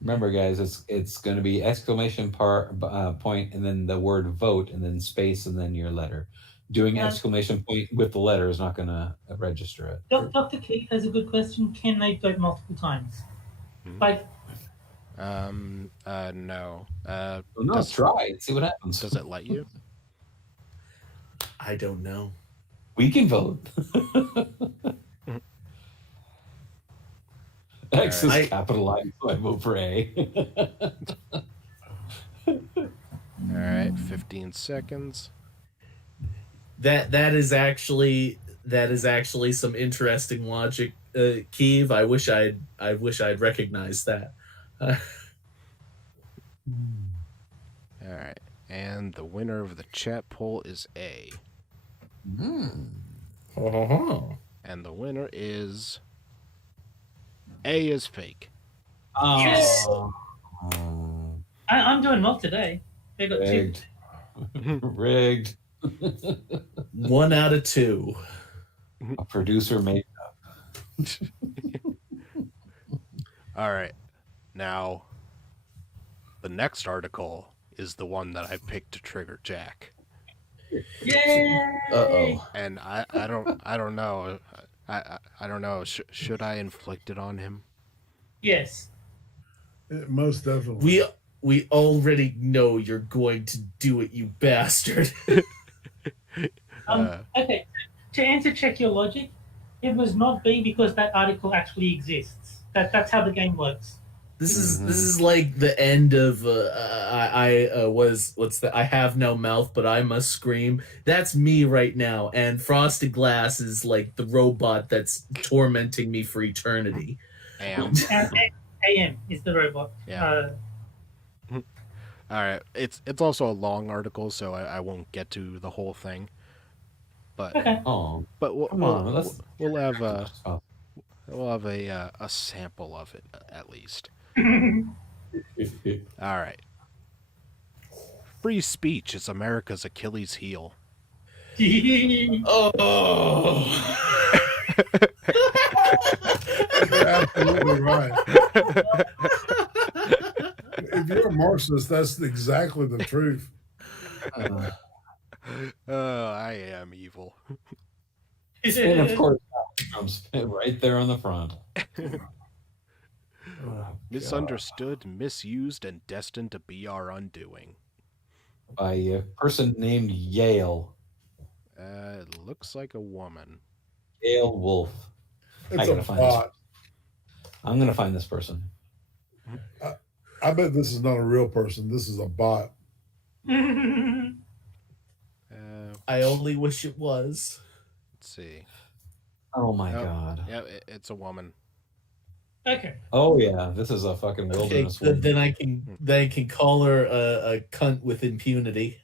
Remember, guys, it's going to be exclamation point and then the word vote and then space and then your letter. Doing exclamation point with the letter is not going to register it. Dr. Keith has a good question. Can they vote multiple times? Like, no. No, try it. See what happens. Does it let you? I don't know. We can vote. X is capitalized, so I vote for A. All right, 15 seconds. That is actually some interesting logic, Keeve. I wish I'd recognized that. All right, and the winner of the chat poll is A. And the winner is A is fake. Yes. I'm doing well today. I got Rigged. Rigged. 1 out of 2. A producer made up. All right. Now, the next article is the one that I picked to trigger Jack. Yay! Uh-oh. And I don't know. I don't know. Should I inflict it on him? Yes. Most definitely. We already know you're going to do it, you bastard. Okay. To check your logic, it was not B because that article actually exists. That's how the game works. This is like the end of I have no mouth but I must scream. That's me right now, and Frosted Glass is like the robot that's tormenting me for eternity. AM. AM is the robot. Yeah. All right, it's also a long article, so I won't get to the whole thing. But Okay. Oh, but come on. Let's. we'll have Oh. a sample of it at least. Oh, All right. Free speech is America's Achilles heel. Oh. You're absolutely right. If you're a Marxist, that's exactly the truth. I am evil. And of course, Trump's right there on the front. Oh, Misunderstood, misused, and destined to be our undoing. by a person named Yale. It looks like a woman. Yale Wolf. It's gotta a find this. bot. I'm gonna find this person. I bet this is not a real person. This is a bot. I only wish it was. Let's see. Oh my god. Yeah, it's a woman. Okay. Oh yeah, this is a fucking Okay, wilderness good. woman. Then I can call her a cunt with impunity.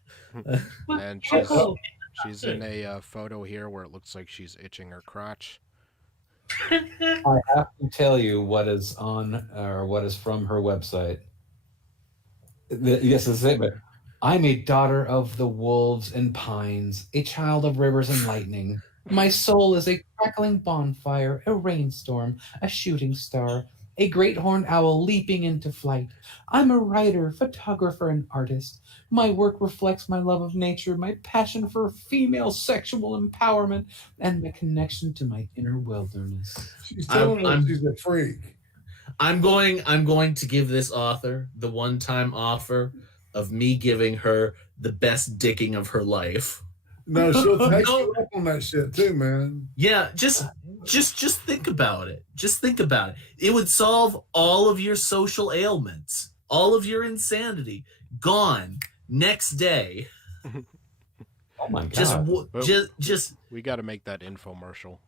And she's in a photo here where it looks like she's itching her crotch. I have to tell you what is on or what is from her website. Yes, this is it. But I'm a daughter of the wolves and pines, a child of rivers and lightning. My soul is a crackling bonfire, a rainstorm, a shooting star, a great horned owl leaping into flight. I'm a writer, photographer, and artist. My work reflects my love of nature, my passion for female sexual empowerment, and my connection to my inner wilderness. She's telling us she's a freak. I'm going to give this author the one-time offer of me giving her the best dicking of her life. No, she'll take you up on that shit too, man. Yeah, just think about it. Just think about it. It would solve all of your social ailments, all of your insanity, gone next day. Oh my god! Just we got to make that infomercial.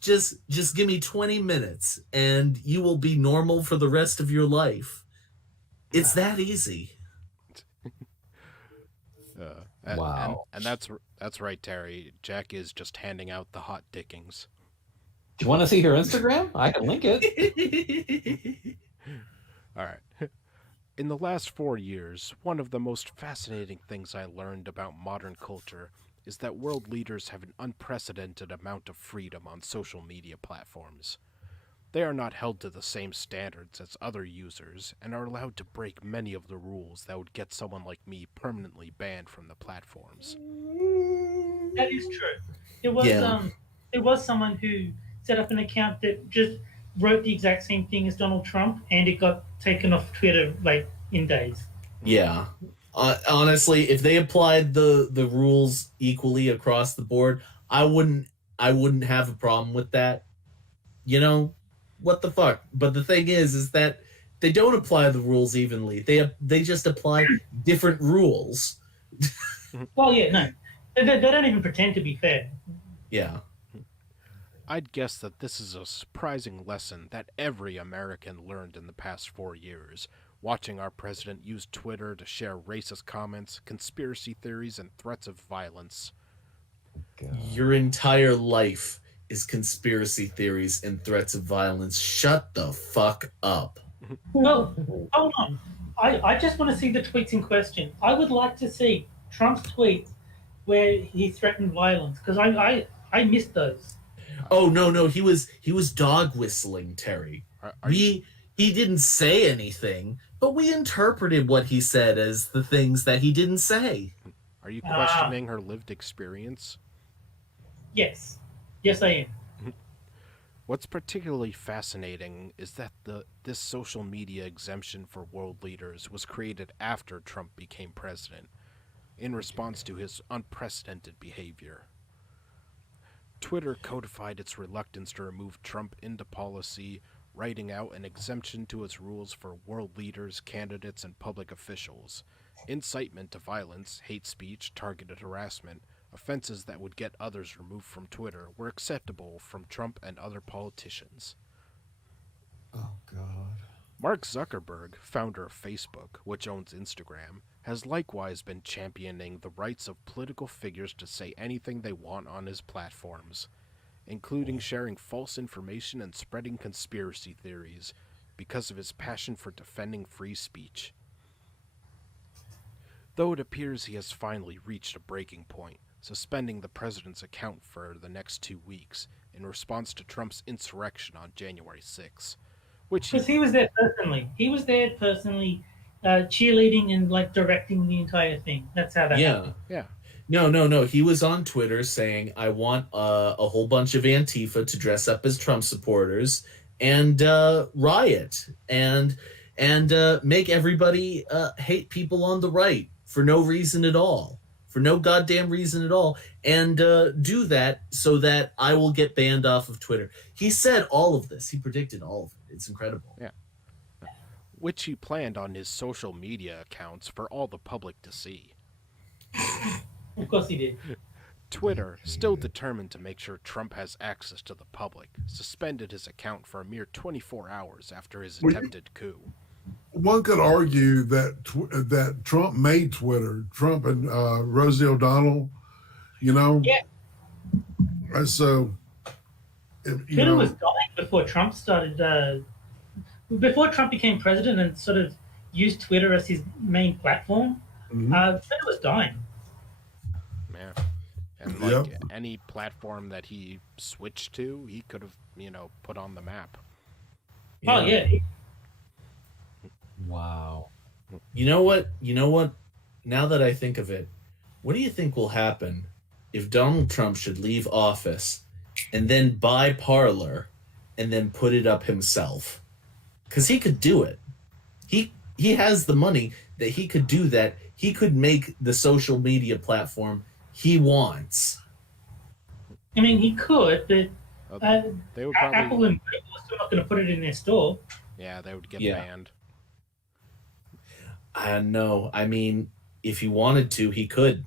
Just give me 20 minutes, and you will be normal for the rest of your life. It's that easy. Wow. And that's right, Terry. Jack is just handing out the hot dickings. Do you want to see her Instagram? I can link it. All right. In the last 4 years, one of the most fascinating things I learned about modern culture is that world leaders have an unprecedented amount of freedom on social media platforms. They are not held to the same standards as other users and are allowed to break many of the rules that would get someone like me permanently banned from the platforms. That is true. There was someone who set up an account that just wrote the exact same thing as Donald Trump, and it got taken off Twitter like in days. Yeah. Honestly, if they applied the rules equally across the board, I wouldn't have a problem with that. You know, what the fuck? But the thing is that they don't apply the rules evenly. They just apply different rules. Well, yeah, no. They don't even pretend to be fair. Yeah. I'd guess that this is a surprising lesson that every American learned in the past 4 years, watching our president use Twitter to share racist comments, conspiracy theories, and threats of violence. God. Your entire life is conspiracy theories and threats of violence. Shut the fuck up. Well, hold on. I just want to see the tweets in question. I would like to see Trump's tweets where he threatened violence, because I missed those. Oh no, he was dog whistling, Terry. He didn't say anything, but we interpreted what he said as the things that he didn't say. Are you questioning her lived experience? Yes. Yes, I am. What's particularly fascinating is that this social media exemption for world leaders was created after Trump became president, in response to his unprecedented behavior. Twitter codified its reluctance to remove Trump into policy, writing out an exemption to its rules for world leaders, candidates, and public officials. Incitement to violence, hate speech, targeted harassment, offenses that would get others removed from Twitter were acceptable from Trump and other politicians. Oh God. Mark Zuckerberg, founder of Facebook, which owns Instagram, has likewise been championing the rights of political figures to say anything they want on his platforms, including sharing false information and spreading conspiracy theories because of his passion for defending free speech. Though it appears he has finally reached a breaking point, suspending the president's account for the next 2 weeks in response to Trump's insurrection on January 6th, which Because he was there personally. He was there personally, cheerleading and like directing the entire thing. That's how that happened. yeah. No. He was on Twitter saying, I want a whole bunch of Antifa to dress up as Trump supporters and riot and make everybody hate people on the right for no reason at all. For no goddamn reason at all. And do that so that I will get banned off of Twitter. He said all of this. He predicted all of it. It's incredible. Yeah. Which he planned on his social media accounts for all the public to see. Of course he did. Twitter, still determined to make sure Trump has access to the public, suspended his account for a mere 24 hours after his attempted coup. One could argue that that Trump made Twitter. Trump and Rosie O'Donnell, you know. Yeah. So, Twitter was dying before Trump started. Before Trump became president and sort of used Twitter as his main platform, Twitter was dying. Yeah. And like any platform that he switched to, he could have, put on the map. Yeah. Oh, yeah. Wow. You know what? Now that I think of it, what do you think will happen if Donald Trump should leave office and then buy Parler and then put it up himself? Because he could do it. He has the money that he could do that. He could make the social media platform he wants. I mean, he could, but They would probably, Apple and Google are still not going to put it in their store. yeah, they would get Yeah. banned. I know. I mean, if he wanted to, he could.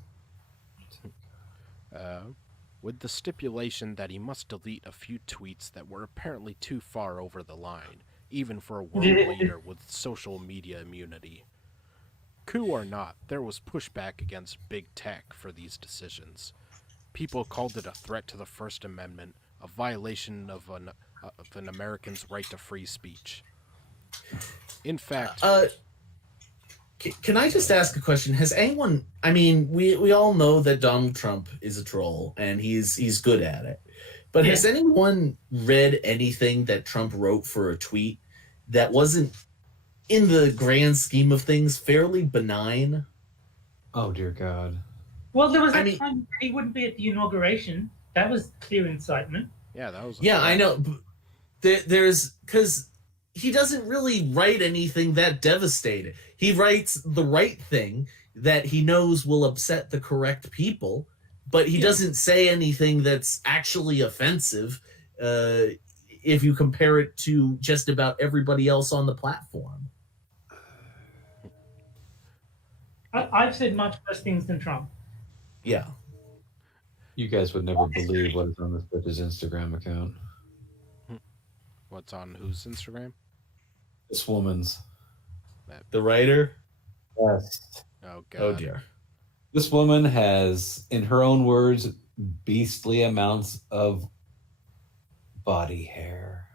With the stipulation that he must delete a few tweets that were apparently too far over the line, even for a world leader with social media immunity. Coup or not, there was pushback against big tech for these decisions. People called it a threat to the First Amendment, a violation of an American's right to free speech. In fact... Can I just ask a question? Has anyone... I mean, we all know that Donald Trump is a troll, and he's good at it. But has anyone read anything that Trump wrote for a tweet that wasn't, in the grand scheme of things, fairly benign? Oh, dear God. Well, there was that time he wouldn't be at the inauguration. That was clear incitement. Yeah, that was... Yeah, I know. There's... Because he doesn't really write anything that devastating. He writes the right thing that he knows will upset the correct people, but he doesn't say anything that's actually offensive if you compare it to just about everybody else on the platform. I've said much worse things than Trump. Yeah. You guys would never believe what is on this bitch's Instagram account. What's on whose Instagram? This woman's. The writer? Yes. Oh, God. Oh, dear. This woman has, in her own words, beastly amounts of body hair.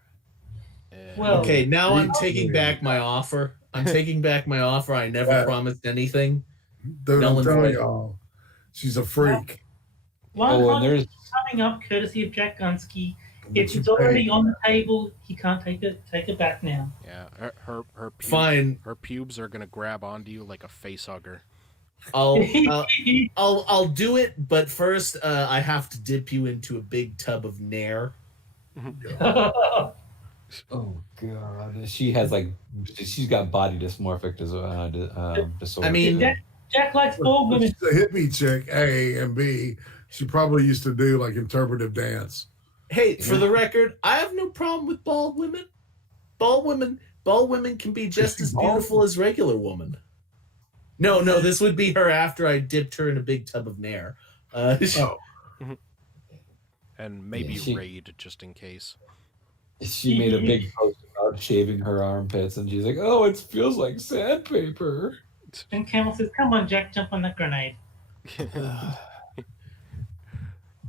Well, Okay, now I'm taking back my offer. I never promised anything. Dude, No I'm one's telling right. y'all, she's a freak. one Oh, and there's... coming up courtesy of Jack Gunsky. If it's already on the table, he can't take it back now. Yeah, her Fine. Her pubes are gonna grab onto you like a face hugger. I'll do it, but first I have to dip you into a big tub of Nair. Oh, God. She's got body dysmorphic disorder. I mean, Jack likes bald women. She's a hippie chick, A, and B, she probably used to do like interpretive dance. hey, for the record, I have no problem with bald women. Bald women can be just as beautiful as regular women. No, this would be her after I dipped her in a big tub of Nair. And maybe Yeah, raid just in case. She made a big post about shaving her armpits, and she's like, "Oh, it feels like sandpaper." And Camel says, "Come on, Jack, jump on that grenade."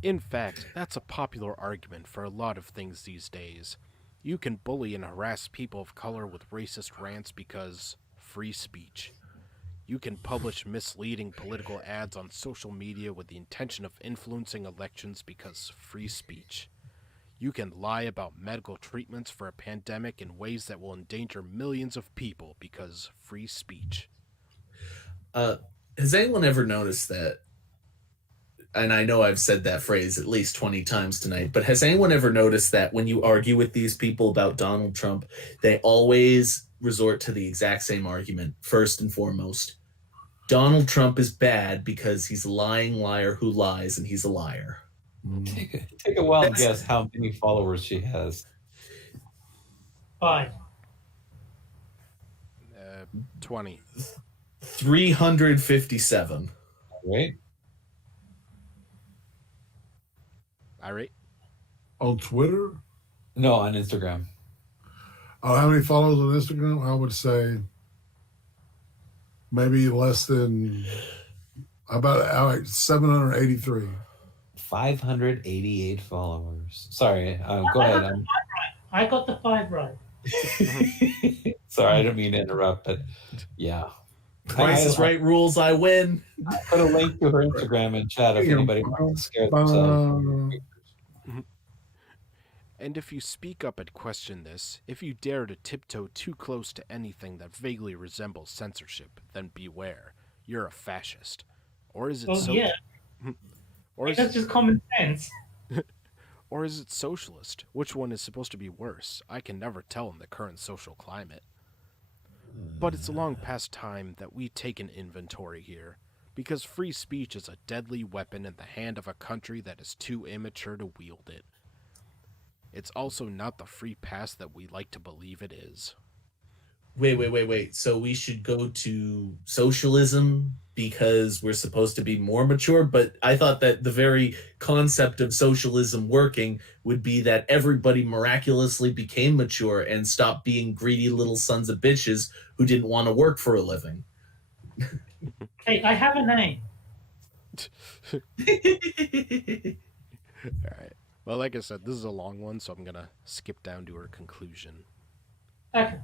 In fact, that's a popular argument for a lot of things these days. You can bully and harass people of color with racist rants because free speech. You can publish misleading political ads on social media with the intention of influencing elections because free speech. You can lie about medical treatments for a pandemic in ways that will endanger millions of people because free speech. Has anyone ever noticed that? And I know I've said that phrase at least 20 times tonight, but has anyone ever noticed that when you argue with these people about Donald Trump, they always resort to the exact same argument? First and foremost, Donald Trump is bad because he's a lying liar who lies, and he's a liar. Take a wild guess how many followers she has. 5. 20. 357. Right? Irate? On Twitter? No, on Instagram. Oh, how many followers on Instagram? I would say maybe less than about 783. 588 followers. Sorry, go ahead. I got the 5 right. Sorry, I didn't mean to interrupt, but yeah. Price is Right rules, I win. I put a link to her Instagram in chat if anybody wants to scare themselves. And if you speak up and question this, if you dare to tiptoe too close to anything that vaguely resembles censorship, then beware. You're a fascist. Or is it Yeah. Or is That's just common sense. Or is it socialist? Which one is supposed to be worse? I can never tell in the current social climate. But it's long past time that we take an inventory here, because free speech is a deadly weapon in the hand of a country that is too immature to wield it. It's also not the free pass that we like to believe it is. Wait. So we should go to socialism because we're supposed to be more mature? But I thought that the very concept of socialism working would be that everybody miraculously became mature and stopped being greedy little sons of bitches who didn't want to work for a living. Hey, I have a name. Alright. Well, like I said, this is a long one, so I'm going to skip down to her conclusion. Okay.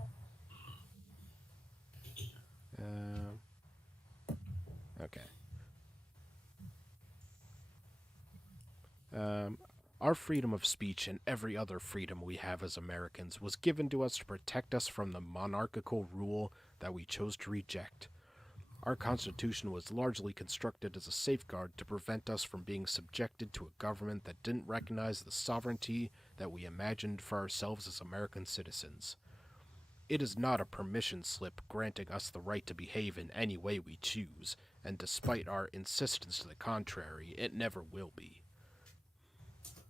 Okay. Our freedom of speech and every other freedom we have as Americans was given to us to protect us from the monarchical rule that we chose to reject. Our Constitution was largely constructed as a safeguard to prevent us from being subjected to a government that didn't recognize the sovereignty that we imagined for ourselves as American citizens. It is not a permission slip granting us the right to behave in any way we choose, and despite our insistence to the contrary, it never will be.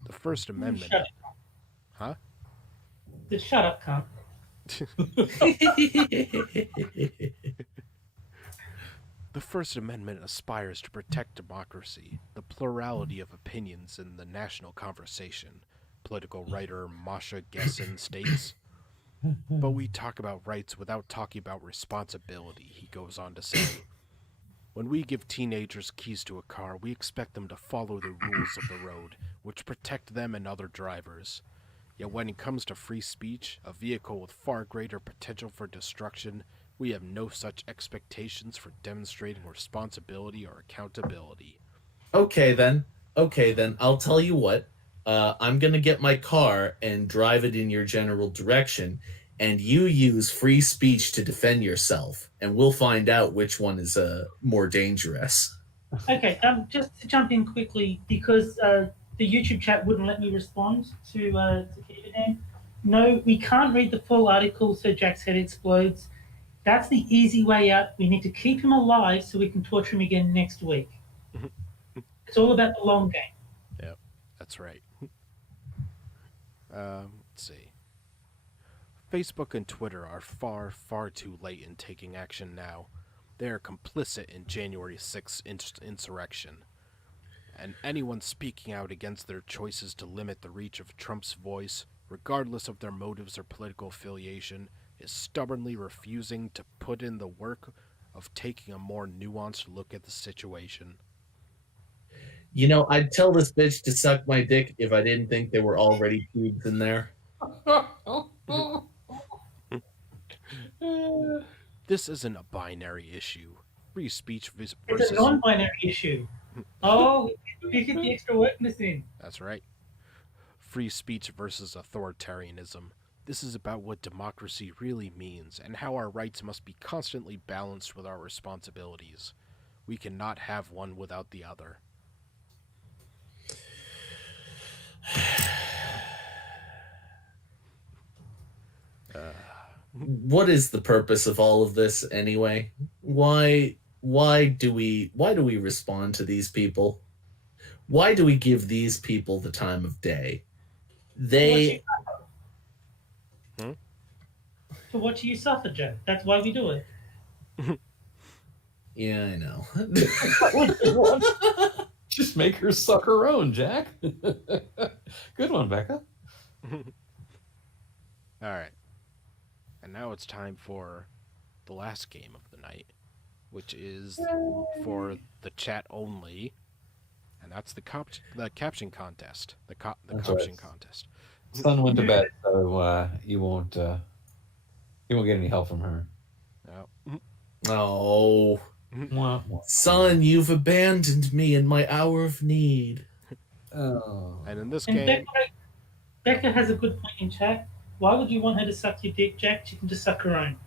The First Amendment... Shut up. Huh? Just shut up, cunt. The First Amendment aspires to protect democracy, the plurality of opinions in the national conversation, political writer Masha Gessen states. But we talk about rights without talking about responsibility, he goes on to say. When we give teenagers keys to a car, we expect them to follow the rules of the road, which protect them and other drivers. Yet when it comes to free speech, a vehicle with far greater potential for destruction, we have no such expectations for demonstrating responsibility or accountability. Okay, then. I'll tell you what. I'm going to get my car and drive it in your general direction, and you use free speech to defend yourself, and we'll find out which one is more dangerous. Okay, just to jump in quickly, because the YouTube chat wouldn't let me respond to keep it in. No, we can't read the full article so Jack's head explodes. That's the easy way out. We need to keep him alive so we can torture him again next week. It's all about the long game. Yep, that's right. Let's see. Facebook and Twitter are far, far too late in taking action now. They are complicit in January 6th insurrection. And anyone speaking out against their choices to limit the reach of Trump's voice regardless of their motives or political affiliation, is stubbornly refusing to put in the work of taking a more nuanced look at the situation. You know, I'd tell this bitch to suck my dick if I didn't think there were already pubes in there. This isn't a binary issue. Free speech versus... It's a non-binary issue. Oh, you get the extra workness in. That's right. Free speech versus authoritarianism. This is about what democracy really means and how our rights must be constantly balanced with our responsibilities. We cannot have one without the other. What is the purpose of all of this anyway? Why do we respond to these people? Why do we give these people the time of day? To watch you suffer, Jack. That's why we do it. Yeah, I know. Just make her suck her own, Jack. Good one, Becca. All right. And now it's time for the last game of the night, which is for the chat only, and that's the caption contest. The caption contest. Son went to bed, so you won't get any help from her. Oh, son, you've abandoned me in my hour of need. Oh. And in this game, Becca has a good point in chat. Why would you want her to suck your dick, Jack? She can just suck her own.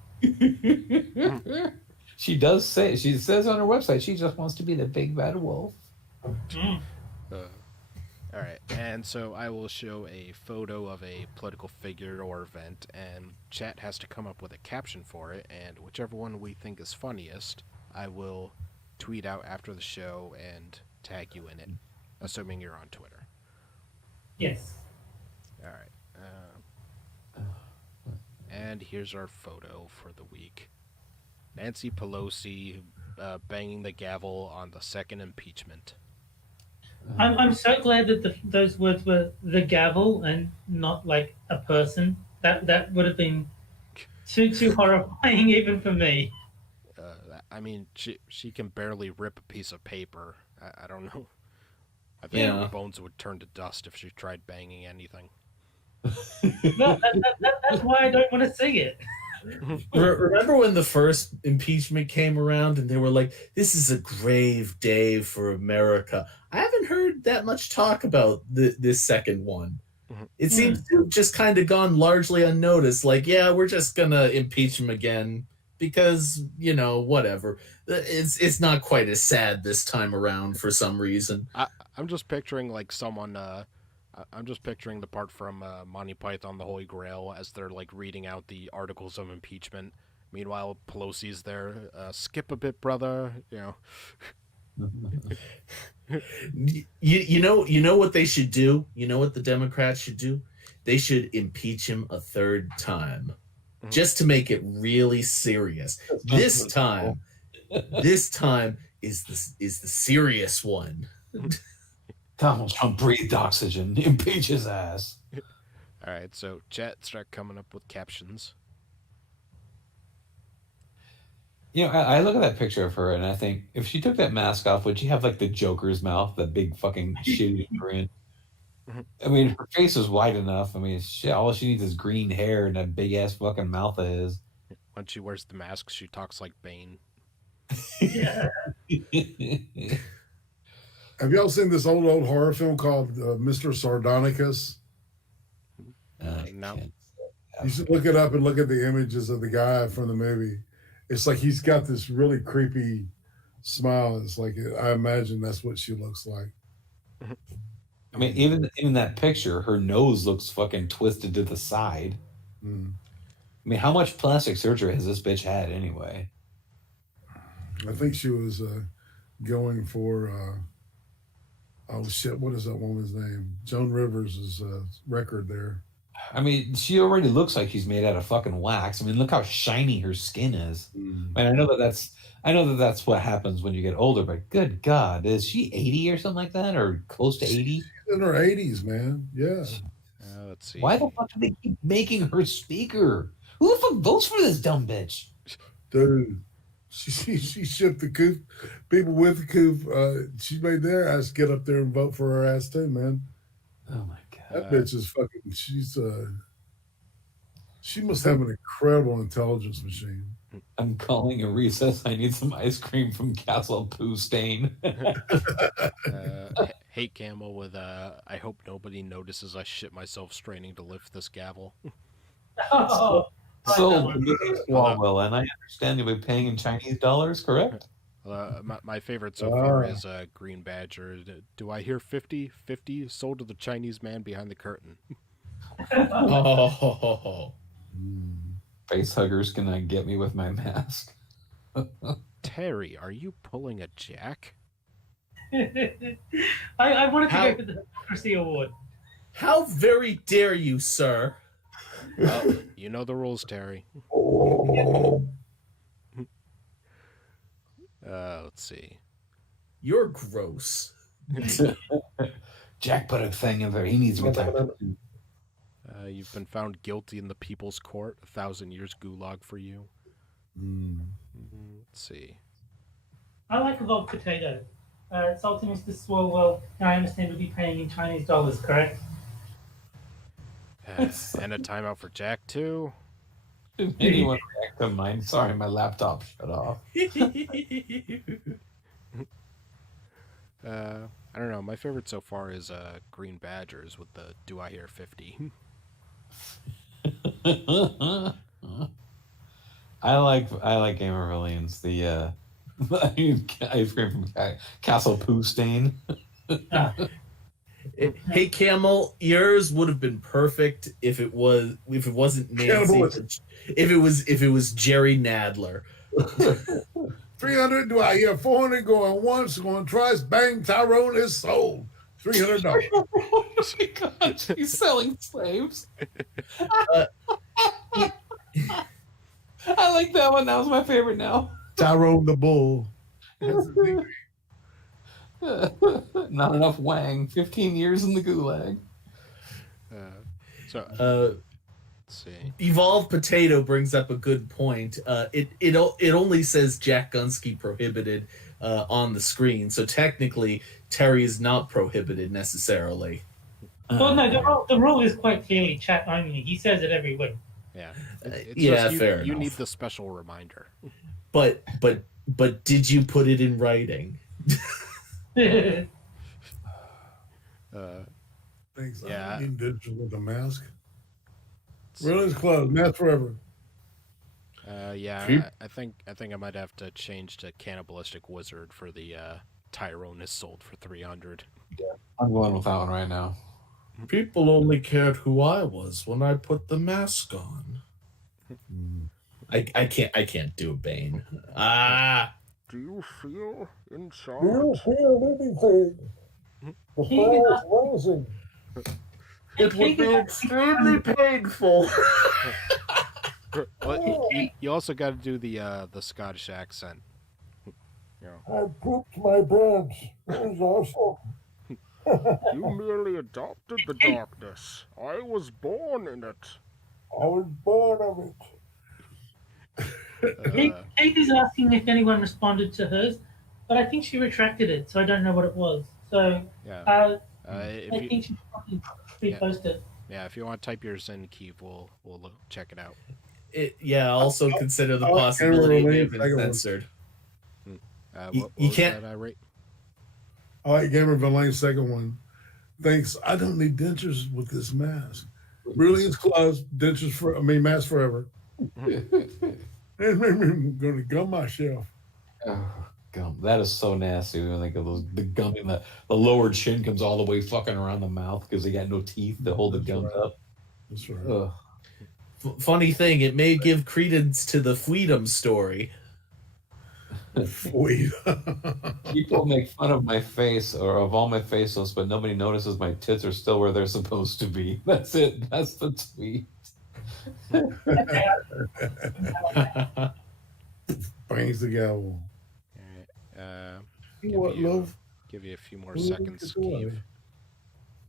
She says on her website, she just wants to be the big bad wolf. Mm. All right, and so I will show a photo of a political figure or event, and chat has to come up with a caption for it, and whichever one we think is funniest, I will tweet out after the show and tag you in it, assuming you're on Twitter. Yes. All right. And here's our photo for the week. Nancy Pelosi banging the gavel on the second impeachment. I'm so glad that those words were the gavel and not like a person. That would have been too horrifying even for me. I mean, she can barely rip a piece of paper. I don't know. I think her bones would turn to dust if she tried banging anything. No, that's why I don't want to see it. Remember when the first impeachment came around and they were like, this is a grave day for America? I haven't heard that much talk about this second one. It seems to have just kind of gone largely unnoticed. Like, yeah, we're just going to impeach him again because, you know, whatever. It's not quite as sad this time around for some reason. I'm just picturing like someone... I'm just picturing the part from Monty Python, The Holy Grail, as they're like reading out the articles of impeachment. Meanwhile, Pelosi's there. Skip a bit, brother. You know. You know what they should do? You know what the Democrats should do? They should impeach him a third time, just to make it really serious. This time is the serious one. Donald Trump breathed oxygen. Impeach his ass. All right, so chat, start coming up with captions. You know, I look at that picture of her and I think, if she took that mask off, would she have like the Joker's mouth, that big fucking shitty grin? I mean, her face is wide enough. I mean, shit, all she needs is green hair and that big ass fucking mouth of his. When she wears the mask, she talks like Bane. Yeah. Have y'all seen this old horror film called Mr. Sardonicus? No. You should look it up and look at the images of the guy from the movie. It's like he's got this really creepy smile. It's like, I imagine that's what she looks like. I mean, even in that picture, her nose looks fucking twisted to the side. I mean, how much plastic surgery has this bitch had anyway? I think she was going for... oh shit! What is that woman's name? Joan Rivers' record there. I mean, she already looks like she's made out of fucking wax. I mean, look how shiny her skin is. And I know that that's what happens when you get older. But good God, is she 80 or something like that, or close to 80? In her 80s, man. Yeah. Let's see. Why the fuck do they keep making her speaker? Who the fuck votes for this dumb bitch? Dude, she shipped the coup. People with the coup. She made their ass get up there and vote for her ass too, man. Oh my That god. bitch is fucking. She must have an incredible intelligence machine. I'm calling a recess. I need some ice cream from Castle Poo Stain. Hate Camel with I hope nobody notices I shit myself straining to lift this gavel. Oh, So, well, and I understand you'll be paying in Chinese dollars, correct? My favorite so far is Green Badger. Do I hear 50? 50 sold to the Chinese man behind the curtain. Oh. Face huggers cannot get me with my mask. Terry, are you pulling a Jack? I wanted to go for the Democracy Award. How very dare you, sir? Well, you know the rules, Terry. Let's see. You're gross. Jack put a thing in there. He needs to be talked to. You've been found guilty in the People's Court. 1,000 years gulag for you. Let's see. I like evolved potato. Salty Mr. Swalwell, now I understand we'll be paying in Chinese dollars, correct? And a timeout for Jack, too. Did anyone react to mine? Sorry, my laptop shut off. I don't know. My favorite so far is Green Badgers with the Do I Hear 50. I like Game of Aliens. The ice cream from Castle Poo Stain. Hey Camel, yours would have been perfect if it wasn't Nancy. If it was Jerry Nadler. 300. Do I hear 400 going once, going twice? Bang! Tyrone is sold. $300. Oh my god, he's selling slaves. I like that one. That was my favorite now. Tyrone the Bull. Not enough Wang. 15 years in the gulag. Let's see. Evolved Potato brings up a good point. It only says Jack Gunsky prohibited on the screen, so technically Terry is not prohibited necessarily. Well, no, the rule is quite clearly chat only. He says it every week. Yeah. Fair You enough. need the special reminder. But did you put it in writing? Thanks. Yeah. I need digital with a mask. Really, it's closed. Mask forever. Yeah, I think I might have to change to Cannibalistic Wizard for the Tyrone is sold for 300. I'm going with that one right now. People only cared who I was when I put the mask on. I can't do a Bane. Do you feel in charge? Rising. It would be extremely painful. Well, you also got to do the Scottish accent. You know. I pooped my pants. It was awesome. You merely adopted the darkness. I was born in it. I was born of it. Kate is asking if anyone responded to hers, but I think she retracted it, so I don't know what it was. So Yeah. I think she probably reposted it. Yeah, if you want to type yours in, Keith, we'll check it out. Also consider the possibility it may have been censored. What You was can't- that irate? All right, Gamer Villain's second one. Thanks. I don't need dentures with this mask. Brilliant's closed. Mask forever. I'm gonna gum myself. Oh, gum. That is so nasty when I think of those. The gum in the lower chin comes all the way fucking around the mouth because they got no teeth to hold the gums up. That's right. Ugh. Funny thing, it may give credence to the Freedom story. Wait. People make fun of my face or of all my faceless, but nobody notices my tits are still where they're supposed to be. That's it. That's the tweet. Bangs the gavel. Alright, What, love? give you a few more Ooh, seconds, it's away. Keith.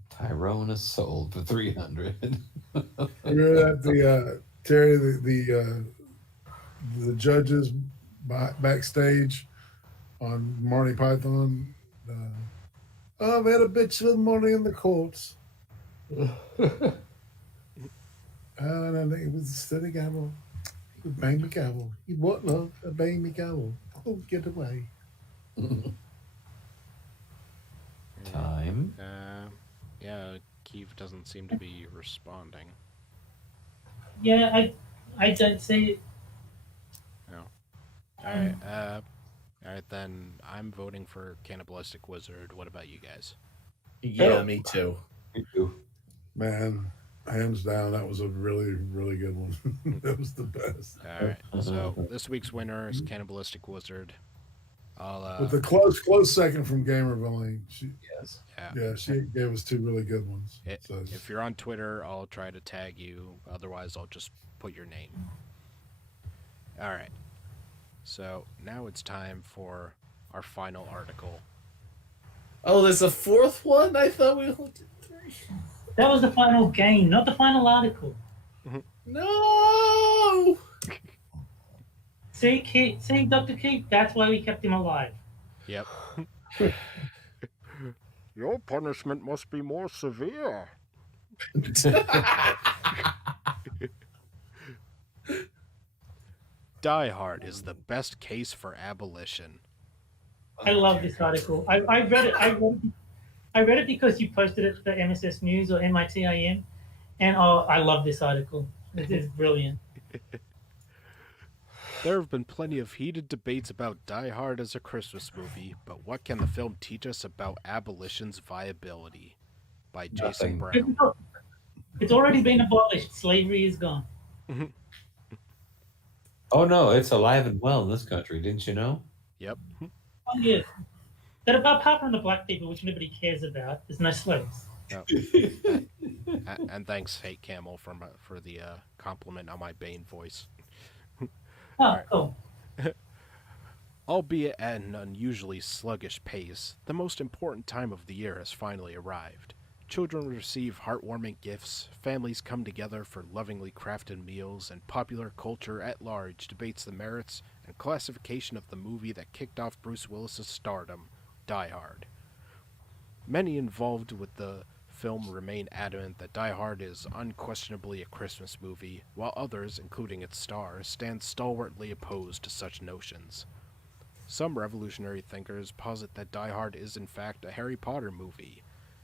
Tyrone is sold for 300. Remember that Terry, the judges backstage on Monty Python. I've had a bitch of money in the courts. And I think it was a steady gavel. He would bang me gavel. He what love? A bang me gavel. Oh, get away. Time. Yeah, Keith doesn't seem to be responding. Yeah, I don't see it. No. Alright, alright then. I'm voting for Cannibalistic Wizard. What about you guys? Yeah, me too. Me too. Man, hands down, that was a really, really good one. That was the best. Alright, so this week's winner is Cannibalistic Wizard. With a close second from Gamerville. Yes. Yeah, she gave us 2 really good ones. So. If you're on Twitter, I'll try to tag you. Otherwise, I'll just put your name. All right. So now it's time for our final article. Oh, there's a 4th one? I thought we only did 3. That was the final game, not the final article. No! See, Dr. Keith, that's why we kept him alive. Yep. Your punishment must be more severe. Die Hard is the best case for abolition. I love this article. I read it. I read it because you posted it for MSS News or MITIM, and I love this article. It is brilliant. There have been plenty of heated debates about Die Hard as a Christmas movie, but what can the film teach us about abolition's viability? By Jason Brown. It's already been abolished. Slavery is gone. Oh no, it's alive and well in this country. Didn't you know? Yep. Oh yeah. That apart from the black people, which nobody cares about, there's no slaves. No. And thanks, Hate Camel, for the compliment on my Bane voice. Oh, right. cool. Albeit at an unusually sluggish pace, the most important time of the year has finally arrived. Children receive heartwarming gifts, families come together for lovingly crafted meals, and popular culture at large debates the merits and classification of the movie that kicked off Bruce Willis's stardom, Die Hard. Many involved with the film remain adamant that Die Hard is unquestionably a Christmas movie, while others, including its star, stand stalwartly opposed to such notions. Some revolutionary thinkers posit that Die Hard is in fact a Harry Potter movie,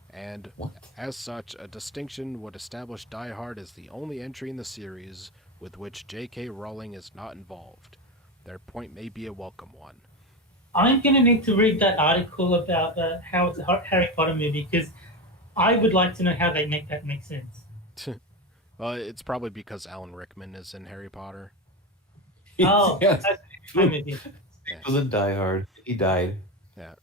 and as such, a distinction would establish Die Hard as the only entry in the series with which J.K. Rowling is not involved. Their point may be a welcome one. I'm going to need to read that article about how it's a Harry Potter movie, because I would like to know how they make that make sense. Well, it's probably because Alan Rickman is in Harry Potter. Oh, yes. I'm with you. He doesn't die hard. He died. Yeah.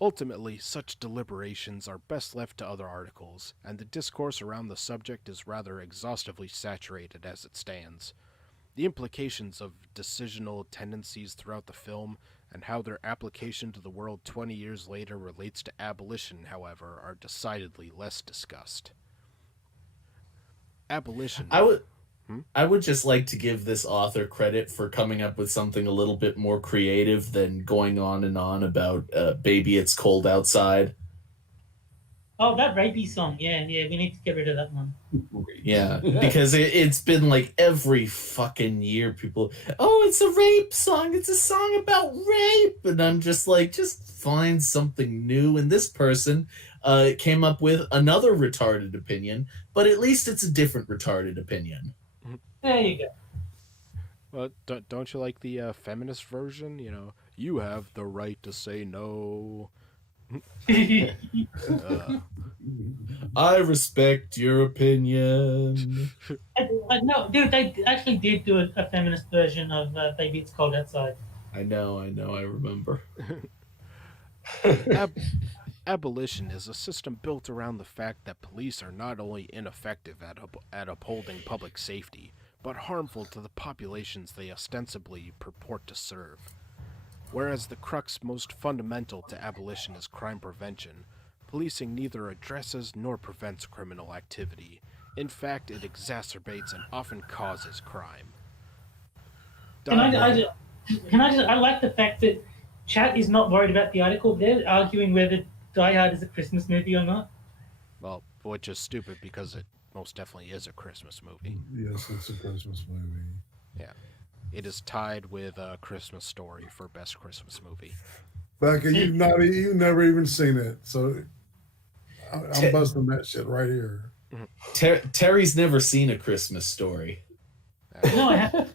Ultimately, such deliberations are best left to other articles, and the discourse around the subject is rather exhaustively saturated as it stands. The implications of decisional tendencies throughout the film and how their application to the world 20 years later relates to abolition, however, are decidedly less discussed. Abolition. I would just like to give this author credit for coming up with something a little bit more creative than going on and on about Baby It's Cold Outside. Oh, that rapey song. Yeah, we need to get rid of that one. Yeah, because it's been like every fucking year people, oh, it's a rape song. It's a song about rape. And I'm just like, just find something new. And this person came up with another retarded opinion, but at least it's a different retarded opinion. There you go. Well, don't you like the feminist version? You know, you have the right to say no. I respect your opinion. No, dude, they actually did do a feminist version of Baby It's Cold Outside. I know, I remember. Abolition is a system built around the fact that police are not only ineffective at upholding public safety, but harmful to the populations they ostensibly purport to serve. Whereas the crux most fundamental to abolition is crime prevention, policing neither addresses nor prevents criminal activity. In fact, it exacerbates and often causes crime. I like the fact that chat is not worried about the article. They're arguing whether Die Hard is a Christmas movie or not. Well, which is stupid because it most definitely is a Christmas movie. Yes, it's a Christmas movie. Yeah. It is tied with A Christmas Story for best Christmas movie. Becca, you've never even seen it, so I'm busting that shit right here. Terry's never seen A Christmas Story. No, I haven't.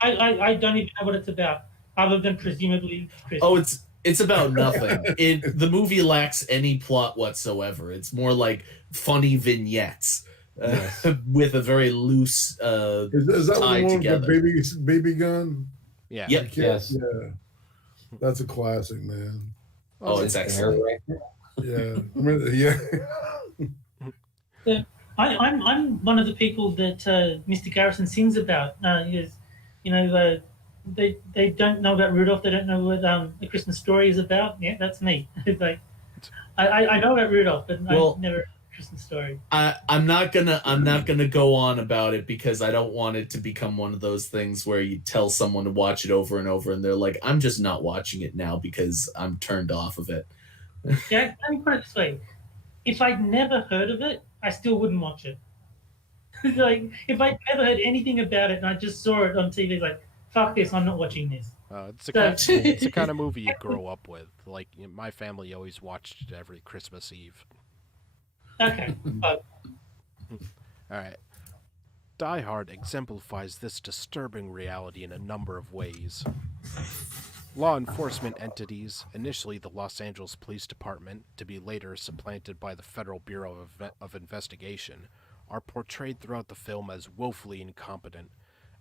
I don't even know what it's about, other than presumably Christmas. Oh, it's about nothing. The movie lacks any plot whatsoever. It's more like funny vignettes with a very loose is that tied the one together. with the baby gun? Yeah. Yep. Yes. Yeah. That's a classic, man. Oh, it's excellent. Yeah. I mean, yeah. I'm one of the people that Mr. Garrison sings about. They don't know about Rudolph. They don't know what A Christmas Story is about. Yeah, that's me. It's like I know about Rudolph, but I've never heard A Christmas Story. I'm not gonna go on about it because I don't want it to become one of those things where you tell someone to watch it over and over and they're like, I'm just not watching it now because I'm turned off of it. Yeah, let me put it this way: if I'd never heard of it, I still wouldn't watch it. Like if I'd never heard anything about it and I just saw it on TV, like fuck this, I'm not watching this. It's the kind of movie you grow up with. Like my family always watched it every Christmas Eve. Okay. All right. Die Hard exemplifies this disturbing reality in a number of ways. Law enforcement entities, initially the Los Angeles Police Department, to be later supplanted by the Federal Bureau of Investigation, are portrayed throughout the film as woefully incompetent,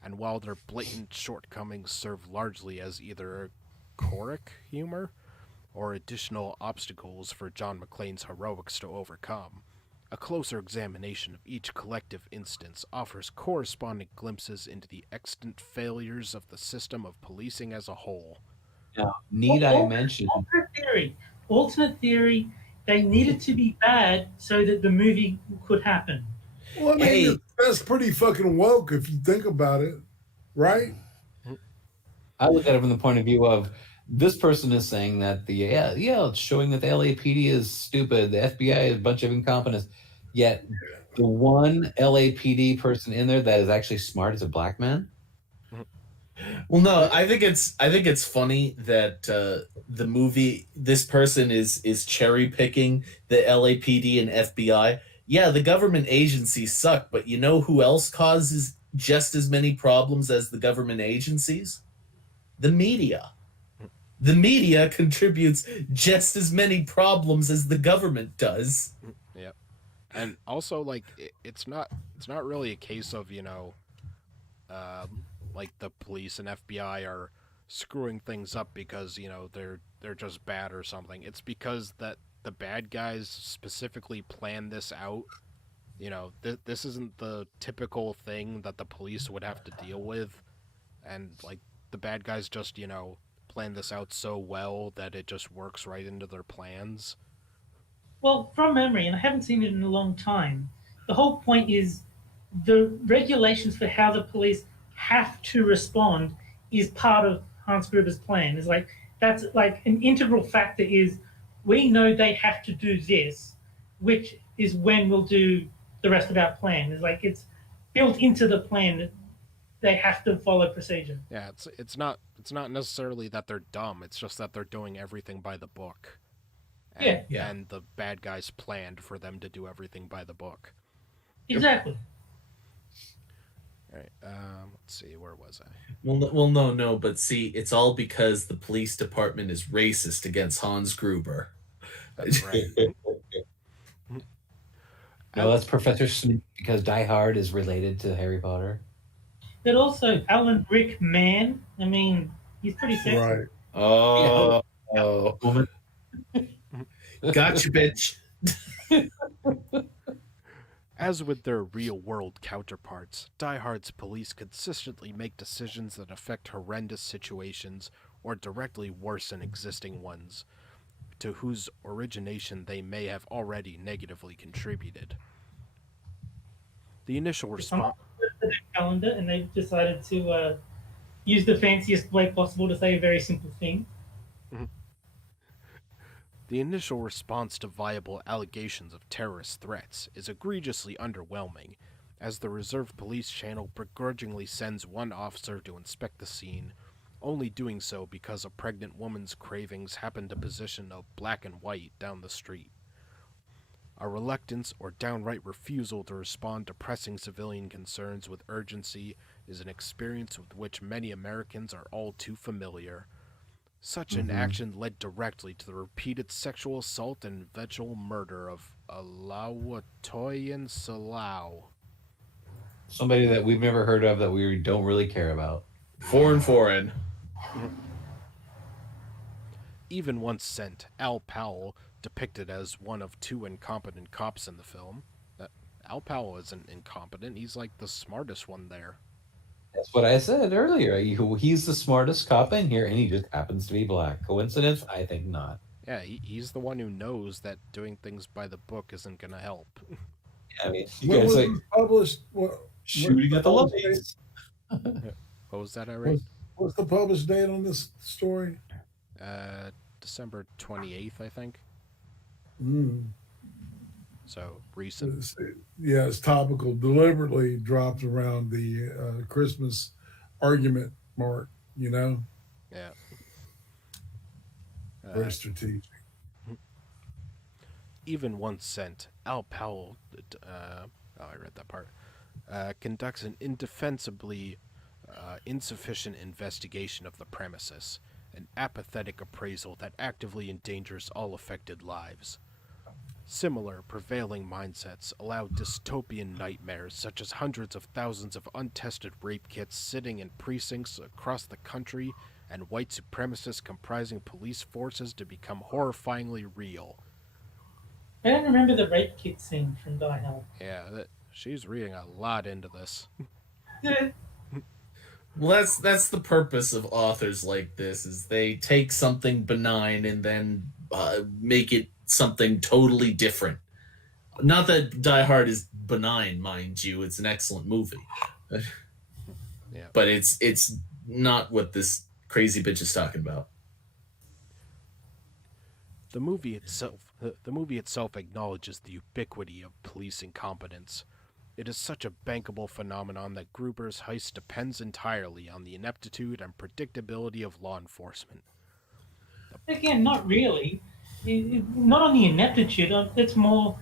and while their blatant shortcomings serve largely as either choric humor or additional obstacles for John McClane's heroics to overcome, a closer examination of each collective instance offers corresponding glimpses into the extant failures of the system of policing as a whole. Now, need I mention... Alternate theory, they needed to be bad so that the movie could happen. Well, I mean, that's pretty fucking woke if you think about it, right? I look at it from the point of view of this person is saying that it's showing that the LAPD is stupid, the FBI is a bunch of incompetence, yet the one LAPD person in there that is actually smart is a black man. Well, no, I think it's funny that the movie, this person is cherry picking the LAPD and FBI. Yeah, the government agencies suck, but you know who else causes just as many problems as the government agencies? The media. The media contributes just as many problems as the government does. Yep. And also, like, it's not really a case of, like the police and FBI are screwing things up because, they're just bad or something. It's because that the bad guys specifically planned this out. This isn't the typical thing that the police would have to deal with. And, like, the bad guys just, plan this out so well that it just works right into their plans. Well, from memory, and I haven't seen it in a long time, the whole point is the regulations for how the police have to respond is part of Hans Gruber's plan. It's like, that's like an integral factor is we know they have to do this, which is when we'll do the rest of our plan. It's like it's built into the plan that they have to follow procedure. Yeah, it's not necessarily that they're dumb. It's just that they're doing everything by the book. And, and the bad guys planned for them to do everything by the book. Exactly. All right. Let's see. Where was I? Well, no. But see, it's all because the police department is racist against Hans Gruber. That's right. No, that's Professor Snape because Die Hard is related to Harry Potter. But also Alan Rickman. I mean, he's pretty sexy. Right. Oh. Gotcha, bitch. As with their real-world counterparts, Die Hard's police consistently make decisions that affect horrendous situations or directly worsen existing ones. to whose origination they may have already negatively contributed. The initial response... calendar, and they've decided to use the fanciest way possible to say a very simple thing. The initial response to viable allegations of terrorist threats is egregiously underwhelming, as the Reserve Police Channel begrudgingly sends one officer to inspect the scene, only doing so because a pregnant woman's cravings happen to position a black and white down the street. A reluctance or downright refusal to respond to pressing civilian concerns with urgency is an experience with which many Americans are all too familiar. Such an action led directly to the repeated sexual assault and eventual murder of Alawatoyan Salau. Somebody that we've never heard of that we don't really care about. Foreign. Even once sent, Al Powell, depicted as one of two incompetent cops in the film. Al Powell isn't incompetent, he's like the smartest one there. That's what I said earlier. He's the smartest cop in here, and he just happens to be black. Coincidence? I think not. Yeah, he's the one who knows that doing things by the book isn't going to help. Yeah, I mean, you What guys was like published? shooting at the published ladies. What was that, Irate? What's the published date on this story? December 28th, I think. Mm. So, recent. It's topical. Deliberately dropped around the Christmas argument mark, Yeah. Very strategic. Even once sent, Al Powell, I read that part, conducts an indefensibly insufficient investigation of the premises, an apathetic appraisal that actively endangers all affected lives. Similar prevailing mindsets allow dystopian nightmares such as hundreds of thousands of untested rape kits sitting in precincts across the country and white supremacists comprising police forces to become horrifyingly real. I don't remember the rape kit scene from Die Hard. Yeah, she's reading a lot into this. Well, that's the purpose of authors like this, is they take something benign and then make it something totally different. Not that Die Hard is benign, mind you. It's an excellent movie. Yeah. But it's not what this crazy bitch is talking about. The movie itself acknowledges the ubiquity of police incompetence. It is such a bankable phenomenon that Gruber's heist depends entirely on the ineptitude and predictability of law enforcement. Again, not really. Not on the ineptitude. It's more,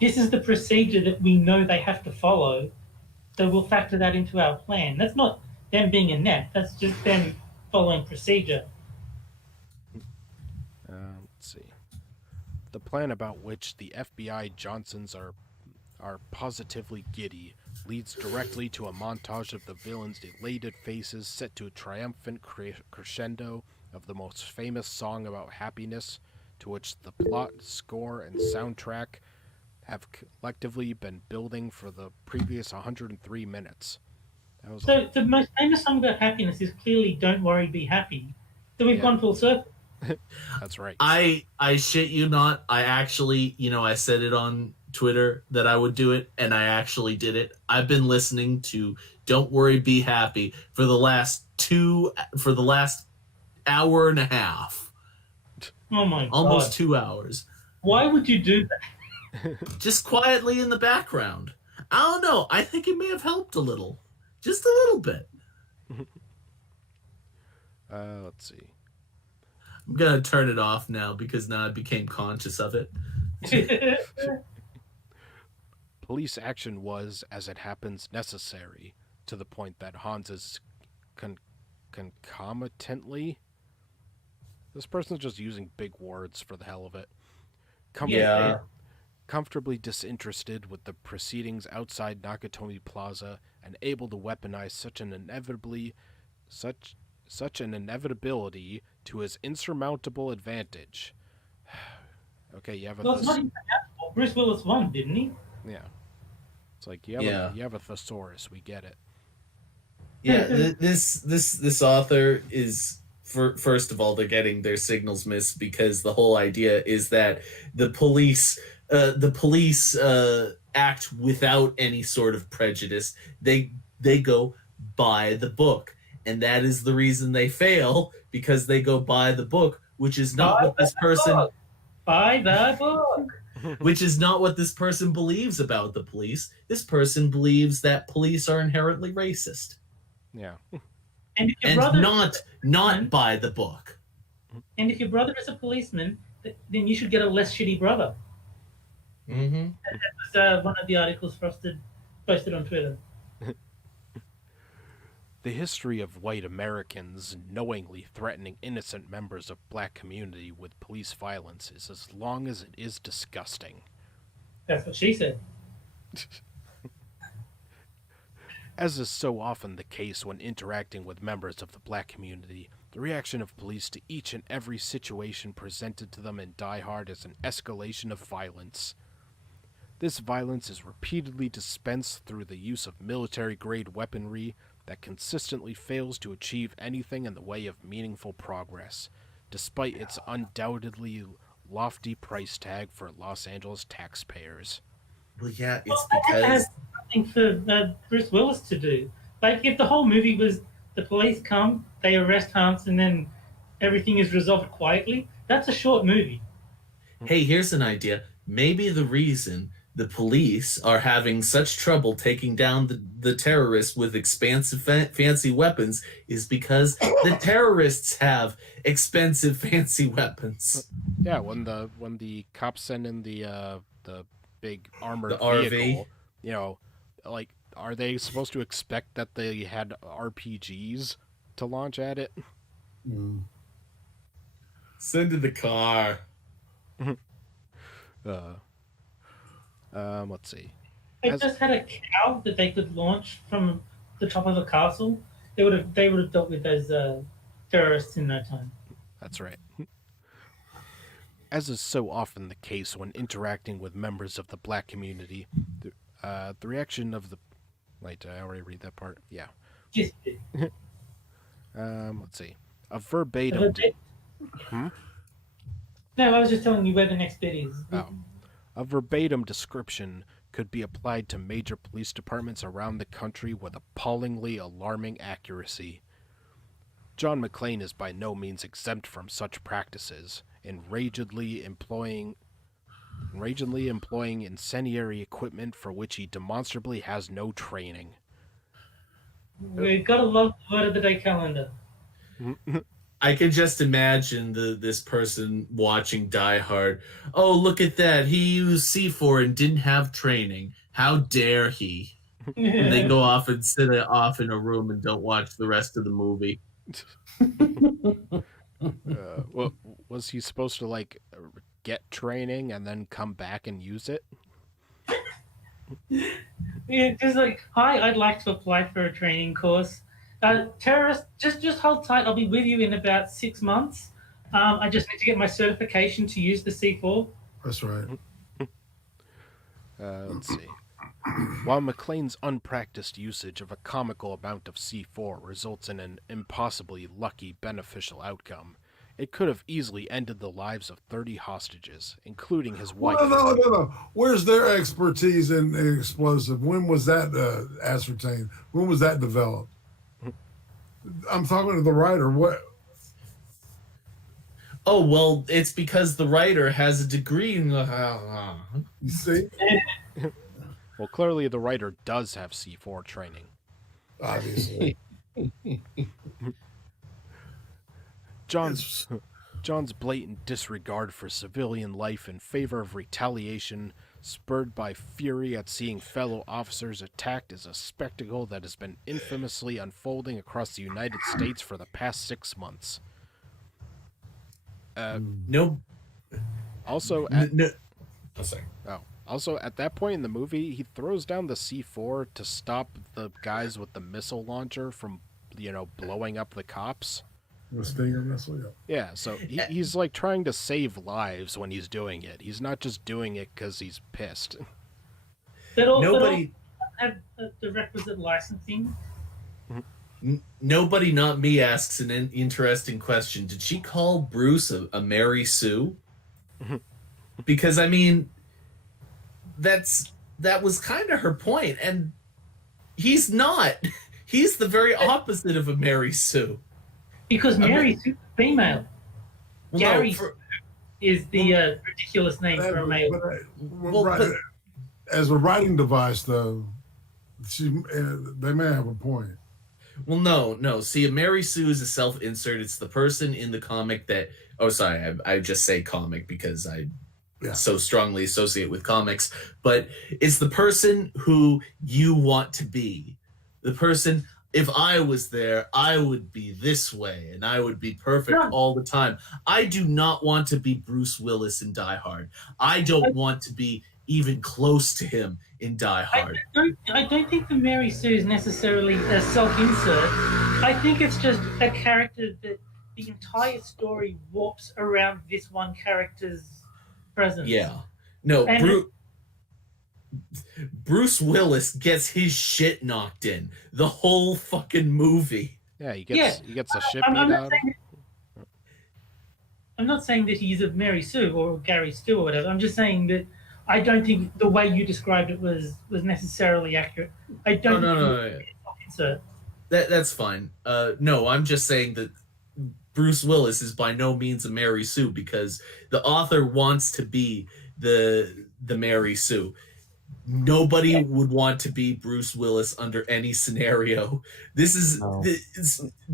this is the procedure that we know they have to follow, so we'll factor that into our plan. That's not them being inept. That's just them following procedure. Let's see. The plan about which the FBI Johnsons are positively giddy leads directly to a montage of the villains' elated faces set to a triumphant crescendo of the most famous song about happiness, to which the plot, score, and soundtrack have collectively been building for the previous 103 minutes. So the most famous song about happiness is clearly "Don't Worry, Be Happy." So we've gone full circle. That's right. I shit you not. I actually, I said it on Twitter that I would do it, and I actually did it. I've been listening to "Don't Worry, Be Happy" for the last hour and a half. Oh my God. Almost 2 hours. Why would you do that? Just quietly in the background. I don't know. I think it may have helped a little. Just a little bit. Let's see. I'm going to turn it off now because now I became conscious of it. Police action was, as it happens, necessary, to the point that Hans is concomitantly... This person's just using big words for the hell of it. Comfortably disinterested with the proceedings outside Nakatomi Plaza and able to weaponize such an inevitability to his insurmountable advantage. Okay, you have a... Well, it's not insurmountable. Bruce Willis won, didn't he? Yeah. It's like, you have a thesaurus, we get it. Yeah, this author is first of all, they're getting their signals missed because the whole idea is that the police act without any sort of prejudice. They go by the book, and that is the reason they fail, because they go by the book, which is not what this person by the book. Which is not what this person believes about the police. This person believes that police are inherently racist. Yeah. And, not by the book. And if your brother is a policeman, then you should get a less shitty brother. Mm-hmm. And that was one of the articles posted on Twitter. The history of white Americans knowingly threatening innocent members of black community with police violence is as long as it is disgusting. That's what she said. As is so often the case when interacting with members of the black community, the reaction of police to each and every situation presented to them in Die Hard is an escalation of violence. This violence is repeatedly dispensed through the use of military-grade weaponry that consistently fails to achieve anything in the way of meaningful progress, despite its undoubtedly lofty price tag for Los Angeles taxpayers. Well, yeah, it's That because has nothing for Bruce Willis to do. Like, if the whole movie was the police come, they arrest Hans, and then everything is resolved quietly, that's a short movie. hey, here's an idea. Maybe the reason the police are having such trouble taking down the terrorists with expansive fancy weapons is because the terrorists have expensive fancy weapons. Yeah, when the cops send in the big armored RV. vehicle, you know, like, are they supposed to expect that they had RPGs to launch at it? Send in the car. Let's see. They just had a cow that they could launch from the top of a castle. They would have dealt with those terrorists in no time. That's right. As is so often the case when interacting with members of the black community, the reaction of the... Wait, did I already read that part? Yeah. Just Let's see. A verbatim... No, I was just telling you where the next bit is. Oh. A verbatim description could be applied to major police departments around the country with appallingly alarming accuracy. John McClane is by no means exempt from such practices, enragedly employing incendiary equipment for which he demonstrably has no training. We've got to love the word of the day calendar. I can just imagine this person watching Die Hard. Oh, look at that. He used C4 and didn't have training. How dare he? And they go off and sit off in a room and don't watch the rest of the movie. Well, was he supposed to, like, get training and then come back and use it? Yeah, just like, hi, I'd like to apply for a training course. Terrorist, just hold tight. I'll be with you in about 6 months. I just need to get my certification to use the C4. That's right. Let's see. While McClane's unpracticed usage of a comical amount of C4 results in an impossibly lucky beneficial outcome, it could have easily ended the lives of 30 hostages, including his wife. No. Where's their expertise in explosive? When was that ascertained? When was that developed? I'm talking to the writer. What? Oh, well, it's because the writer has a degree in... You see? Well, clearly the writer does have C4 training. Obviously. John's blatant disregard for civilian life in favor of retaliation, spurred by fury at seeing fellow officers attacked, is a spectacle that has been infamously unfolding across the United States for the past 6 months. No. Also, Also, at that point in the movie, he throws down the C4 to stop the guys with the missile launcher from, blowing up the cops. The Stinger missile, yeah. Yeah, so he's like trying to save lives when he's doing it. He's not just doing it because he's pissed. Nobody Nobody have the requisite licensing. Nobody, not me, asks an interesting question. Did she call Bruce a Mary Sue? Because I mean, that was kind of her point, and he's not. He's the very opposite of a Mary Sue. Because Mary Sue's female. Well, Gary no, is the ridiculous name for a male. But as a writing device, though, they may have a point. well, no. See, a Mary Sue is a self-insert. It's the person in the comic that. Oh, sorry, I just say comic because I so strongly associate with comics. But it's the person who you want to be. The person. If I was there, I would be this way, and I would be perfect all the time. I do not want to be Bruce Willis in Die Hard. I don't want to be even close to him in Die Hard. I don't think the Mary Sue is necessarily a self-insert. I think it's just a character that the entire story warps around this one character's presence. Yeah. No, Bruce Willis gets his shit knocked in the whole fucking movie. Yeah, he gets the shit beat out of him. I'm not saying that he's a Mary Sue or Gary Stu or whatever. I'm just saying that I don't think the way you described it was necessarily accurate. I don't No. That's fine. No, I'm just saying that Bruce Willis is by no means a Mary Sue because the author wants to be the Mary Sue. Nobody would want to be Bruce Willis under any scenario. This is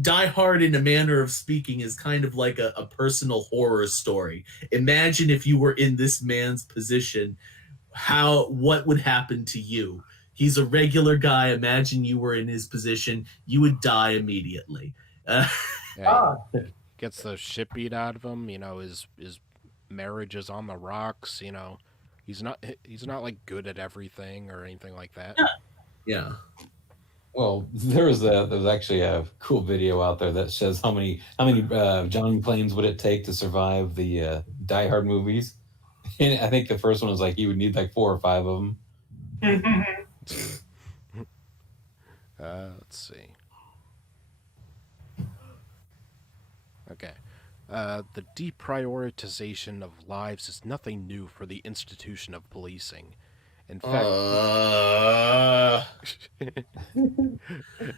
Die Hard, in a manner of speaking, is kind of like a personal horror story. Imagine if you were in this man's position, what would happen to you? He's a regular guy. Imagine you were in his position. You would die immediately. Gets the shit beat out of him. You know, his marriage is on the rocks. You know. He's not like good at everything or anything like that. Yeah. Well, there's actually a cool video out there that says how many John planes would it take to survive the Die Hard movies. And I think the first one was like you would need like 4 or 5 of them. Let's see. Okay. The deprioritization of lives is nothing new for the institution of policing. In fact,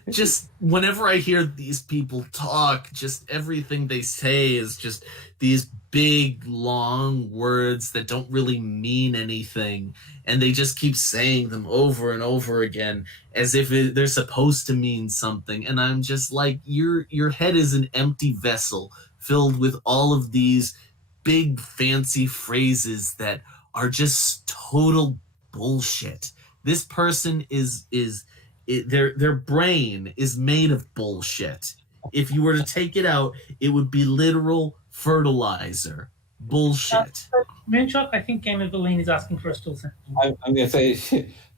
just whenever I hear these people talk, just everything they say is just these big, long words that don't really mean anything, and they just keep saying them over and over again as if they're supposed to mean something. And I'm just like, your head is an empty vessel filled with all of these big fancy phrases that are just total bullshit. This person their brain is made of bullshit. If you were to take it out, it would be literal fertilizer. Bullshit. Moonshot, I think Game of Berlin is asking for a still sample. I'm going to say,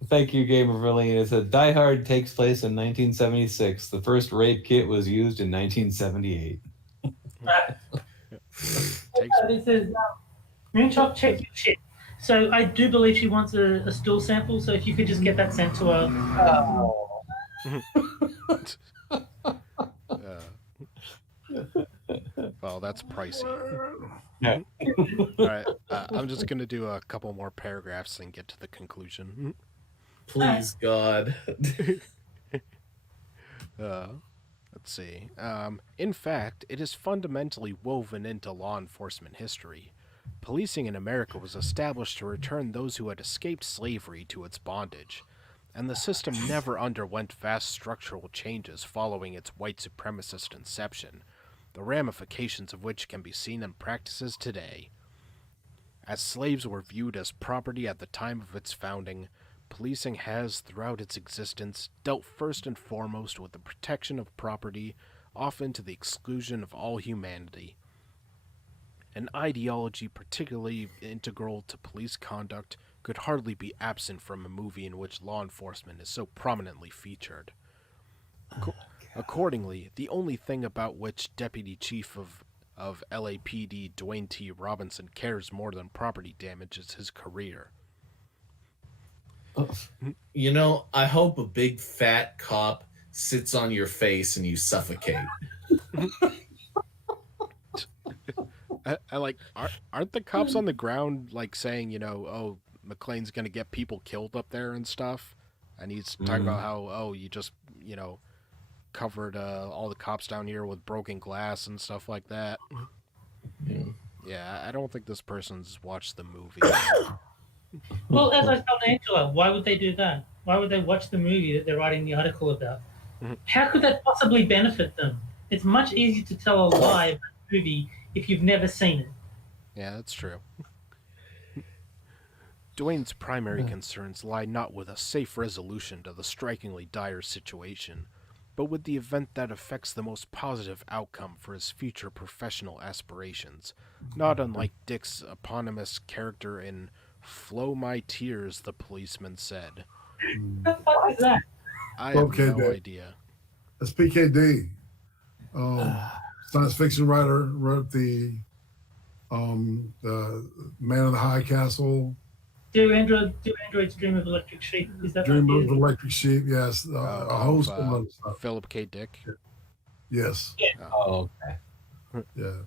thank you, Game of Berlin. It said Die Hard takes place in 1976. The first rape kit was used in 1978. This is Moonshot, check your shit. So I do believe she wants a stool sample. So if you could just get that sent to her. Well, that's pricey. Yeah. All right, I'm just gonna do a couple more paragraphs and get to the conclusion. Please, God. Let's see. In fact, it is fundamentally woven into law enforcement history. Policing in America was established to return those who had escaped slavery to its bondage, and the system never underwent vast structural changes following its white supremacist inception, the ramifications of which can be seen in practices today. As slaves were viewed as property at the time of its founding, policing has, throughout its existence, dealt first and foremost with the protection of property, often to the exclusion of all humanity. An ideology particularly integral to police conduct could hardly be absent from a movie in which law enforcement is so prominently featured. Accordingly, the only thing about which Deputy Chief of LAPD Dwayne T. Robinson cares more than property damage is his career. You know, I hope a big fat cop sits on your face and you suffocate. I like, aren't the cops on the ground like saying, oh, McClane's gonna get people killed up there and stuff, and he's talking about how, oh, you just covered all the cops down here with broken glass and stuff like that. Yeah, I don't think this person's watched the movie. Well, as I told Angela, why would they do that? Why would they watch the movie that they're writing the article about? How could that possibly benefit them? It's much easier to tell a lie about a movie if you've never seen it. Yeah, that's true. Dwayne's primary concerns lie not with a safe resolution to the strikingly dire situation, but with the event that affects the most positive outcome for his future professional aspirations, not unlike Dick's eponymous character in Flow My Tears, the policeman said. What the fuck is that? I have no idea. That's PKD. Science fiction writer, wrote the Man in the High Castle. Do androids dream of electric sheep? Is that Dream of Electric Sheep, yes. A host of other stuff. Philip K. Dick. Yes. Oh, okay. Yeah.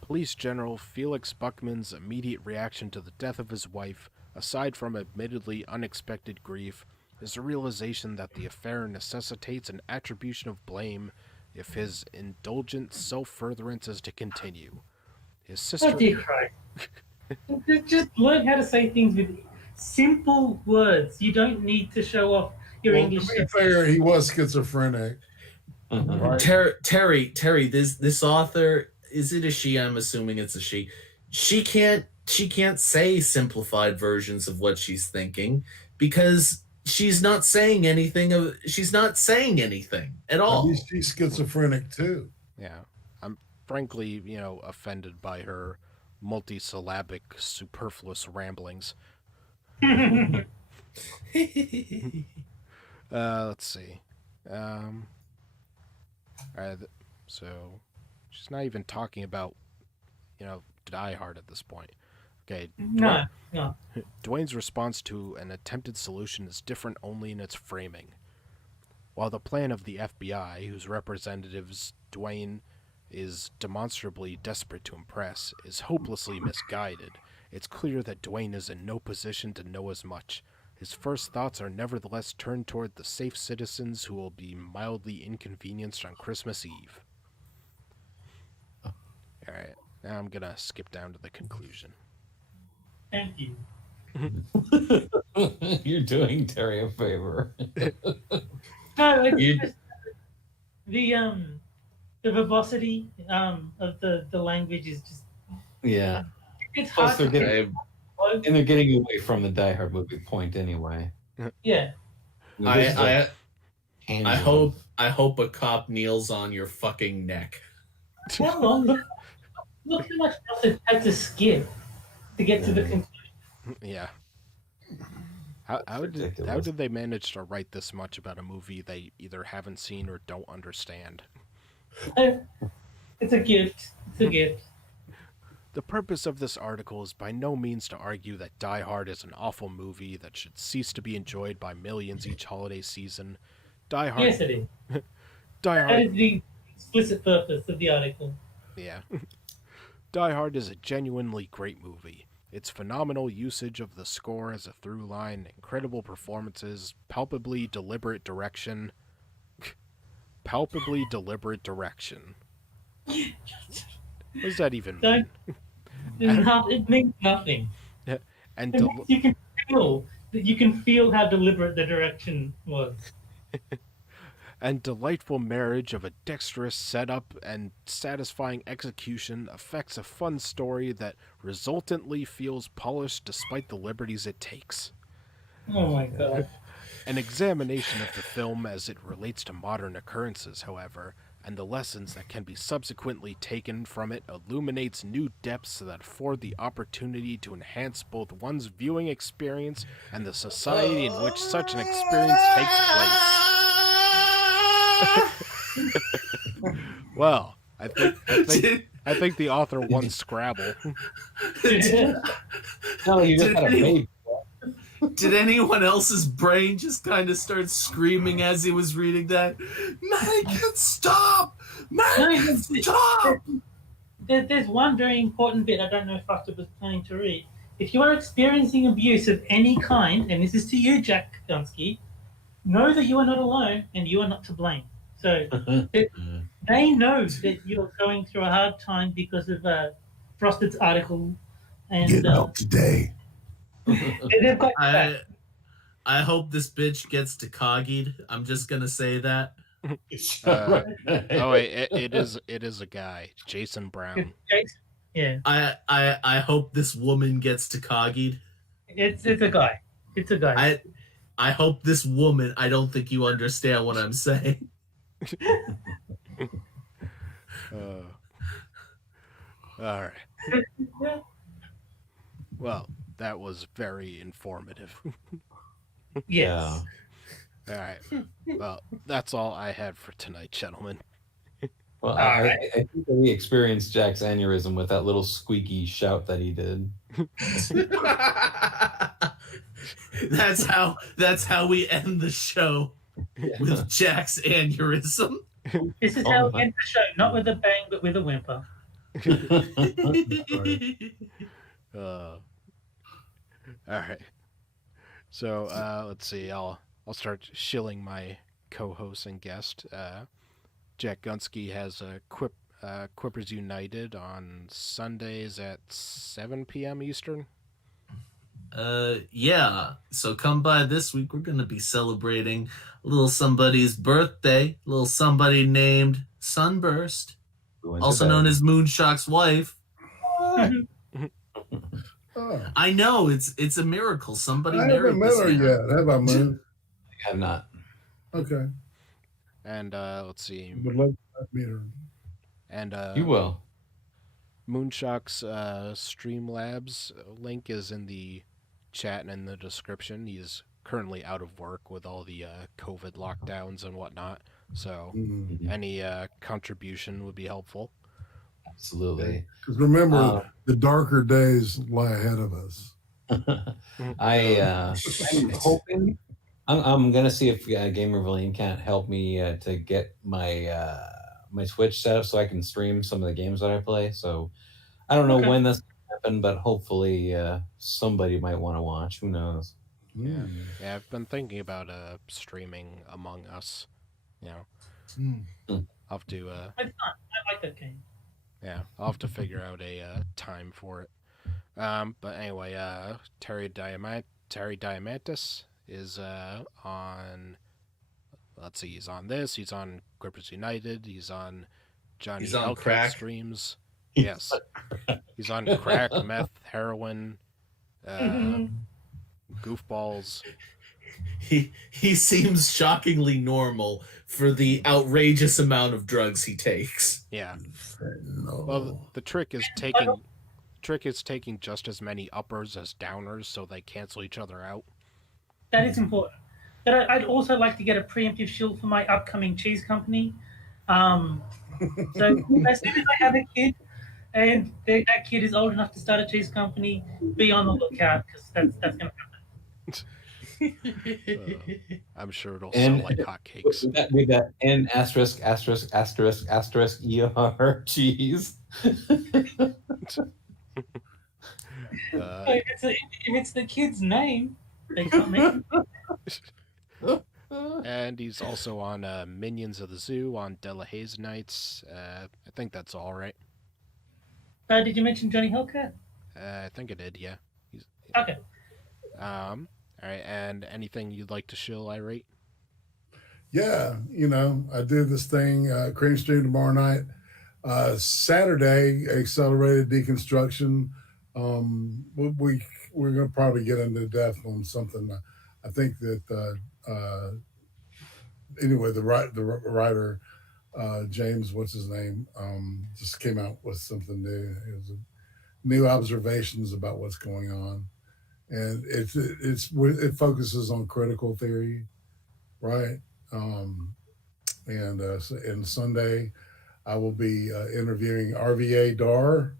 Police General Felix Buckman's immediate reaction to the death of his wife, aside from admittedly unexpected grief, is the realization that the affair necessitates an attribution of blame if his indulgent self-furtherance is to continue. His sister... Oh, dear Christ. Just learn how to say things with simple words. You don't need to show off your English. To be fair, he was schizophrenic. Right? Terry, this author, is it a she? I'm assuming it's a she. She can't say simplified versions of what she's thinking because she's not saying anything at all. Maybe she's schizophrenic too. Yeah. I'm frankly, offended by her multisyllabic, superfluous ramblings. Let's see. All right, so she's not even talking about, Die Hard at this point. Okay. No. Dwayne's response to an attempted solution is different only in its framing. While the plan of the FBI, whose representatives Dwayne is demonstrably desperate to impress, is hopelessly misguided, it's clear that Dwayne is in no position to know as much. His first thoughts are nevertheless turned toward the safe citizens who will be mildly inconvenienced on Christmas Eve. Alright, now I'm gonna skip down to the conclusion. Thank you. You're doing Terry a favor. No, it's just the verbosity of the language is just it's hard. Plus, they're getting away from the Die Hard movie point anyway. Yeah. I hope a cop kneels on your fucking neck. How long? Look how much else it had to skip to get to the conclusion. Yeah. How did they manage to write this much about a movie they either haven't seen or don't understand? It's a gift. It's a gift. The purpose of this article is by no means to argue that Die Hard is an awful movie that should cease to be enjoyed by millions each holiday season. Die Hard. Yes, it is. Die Hard. That is the explicit purpose of the article. Yeah. Die Hard is a genuinely great movie. Its phenomenal usage of the score as a through line, incredible performances, palpably deliberate direction. What does that even mean? It means nothing. And you can feel how deliberate the direction was. And delightful marriage of a dexterous setup and satisfying execution affects a fun story that resultantly feels polished despite the liberties it takes. Oh my god. An examination of the film as it relates to modern occurrences, however, and the lessons that can be subsequently taken from it illuminates new depths that afford the opportunity to enhance both one's viewing experience and the society in which such an experience takes place. Well, I think the author won Scrabble. No, you just had a baby. Did anyone else's brain just kind of start screaming as he was reading that? Make it stop! Make it stop! There's one very important bit I don't know if Foster was planning to read. If you are experiencing abuse of any kind, and this is to you, Jack Gunsky, know that you are not alone and you are not to blame. So they know that you're going through a hard time because of Frosted's article. And Get help today. they've got I hope this bitch gets Takagi'd. I'm just gonna say that. Oh wait, it is a guy, Jason Brown. Yeah. I hope this woman gets Takagi'd. It's a guy. It's a guy. I hope this woman. I don't think you understand what I'm saying. All right. Well, that was very informative. Yes. All right. Well, that's all I had for tonight, gentlemen. Well, I think that we experienced Jack's aneurysm with that little squeaky shout that he did. That's how we end the show with Jack's aneurysm. This is how we end the show, not with a bang, but with a whimper. All right. So let's see. I'll start shilling my co-host and guest. Jack Gunsky has a Quippers United on Sundays at 7 p.m. Eastern. Yeah. So come by this week. We're gonna be celebrating a little somebody's birthday. A little somebody named Sunburst, also known as Moonshock's wife. Oh. I know it's a miracle. Somebody I married haven't met this her man. yet. Have I, Moon? I have not. Okay. And let's see. Would love to meet her. And You will. Moonshock's Streamlabs link is in the chat and in the description. He's currently out of work with all the COVID lockdowns and whatnot. So any contribution would be helpful. Absolutely. Because remember, the darker days lie ahead of us. I'm hoping. I'm gonna see if Gamervillian can't help me to get my my Twitch set up so I can stream some of the games that I play. So I don't know when that's gonna happen, but hopefully somebody might want to watch. Who knows? Yeah, I've been thinking about streaming Among Us. You know, I'll have to. It's fun. I like that game. Yeah, I'll have to figure out a time for it. But anyway, Terry Diamantis is on. Let's see, he's on this. He's on Quippers United. He's on Johnny He's on Hellcat crack. streams. Yes, he's on crack, meth, heroin, goofballs. He seems shockingly normal for the outrageous amount of drugs he takes. Yeah. No. Well, the trick is taking just as many uppers as downers, so they cancel each other out. That is important. But I'd also like to get a preemptive shield for my upcoming cheese company. So as soon as I have a kid, and that kid is old enough to start a cheese company, be on the lookout because that's going to happen. I'm sure it'll sell like hotcakes. With that N asterisk asterisk asterisk asterisk ER cheese. If it's the kid's name, they can't make it. And he's also on Minions of the Zoo on Delahaye's nights. I think that's all right. Did you mention Johnny Hellcat? I think I did, yeah. Okay. All right, and anything you'd like to shill, Irate? Yeah, I did this thing, cream stream tomorrow night. Saturday, accelerated deconstruction. We're going to probably get into depth on something. I think that anyway, the writer James, what's his name, just came out with something new. It was new observations about what's going on, and it focuses on critical theory, right? And Sunday, I will be interviewing RVA Dar,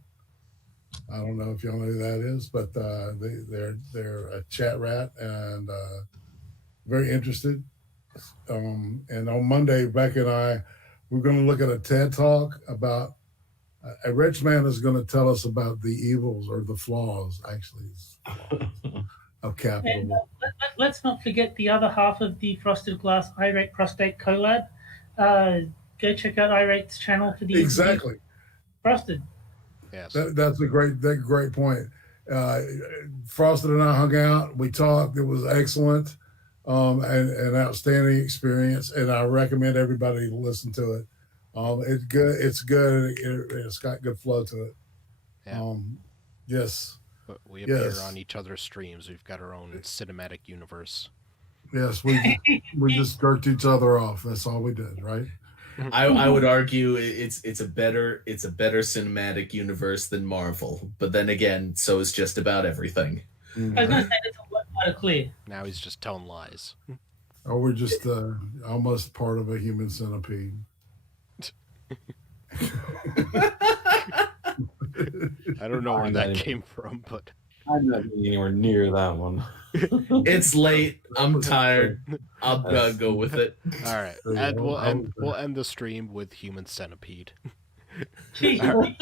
I don't know if y'all know who that is, but they're a chat rat and very interested. And on Monday, Beck and I, we're going to look at a TED talk about a rich man is going to tell us about the evils or the flaws, actually, of capitalism. And let's not forget the other half of the Frosted Glass Irate Prostate collab. Go check out Irate's channel for the Exactly. Frosted. Yes. That's a great point. Frosted and I hung out. We talked. It was excellent, and an outstanding experience. And I recommend everybody listen to it. It's good. It's good. It's got good flow to it. Yeah. Yes. But we appear on each other's streams. We've got our own cinematic universe. Yes, we just jerked each other off. That's all we did, right? I would argue it's a better cinematic universe than Marvel, but then again, so is just about everything. I was going to say it's a lot more clear. Now he's just telling lies. Or we're just almost part of a human centipede. I don't know where that came from, but I'm not getting anywhere near that one. It's late. I'm tired. I'll go with it. all right. And we'll end the stream with Human Centipede. All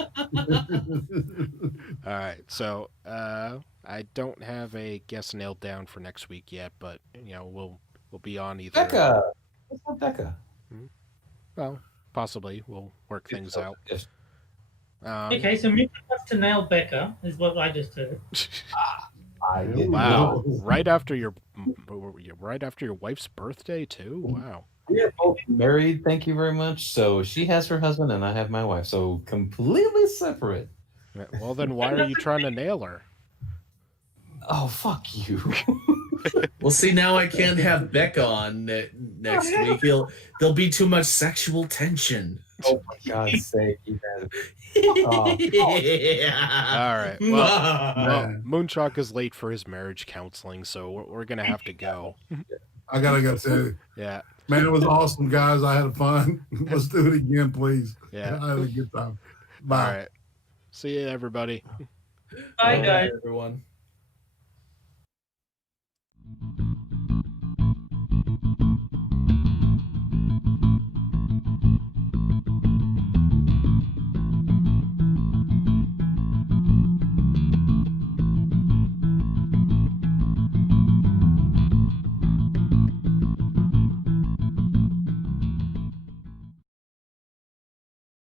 right. So I don't have a guest nailed down for next week yet, but we'll be on either. Becca. What's up, Becca? Well, possibly we'll work things out. Okay, so Mitch wants to nail Becca, is what I just heard. Wow! Right after your wife's birthday too. Wow. We are both married. Thank you very much. So she has her husband, and I have my wife. So completely separate. Well, then why are you trying to nail her? Oh, fuck you. Well, see, now I can't have Becca on next week. There'll be too much sexual tension. Oh my God's sake, you guys. All right. Well, Moonshock is late for his marriage counseling, so we're gonna have to go. I gotta go too. Yeah. Man, it was awesome, guys. I had fun. Let's do it again, please. Yeah. I had a good time. Bye. All right. See you, everybody. Bye, guys. Everyone.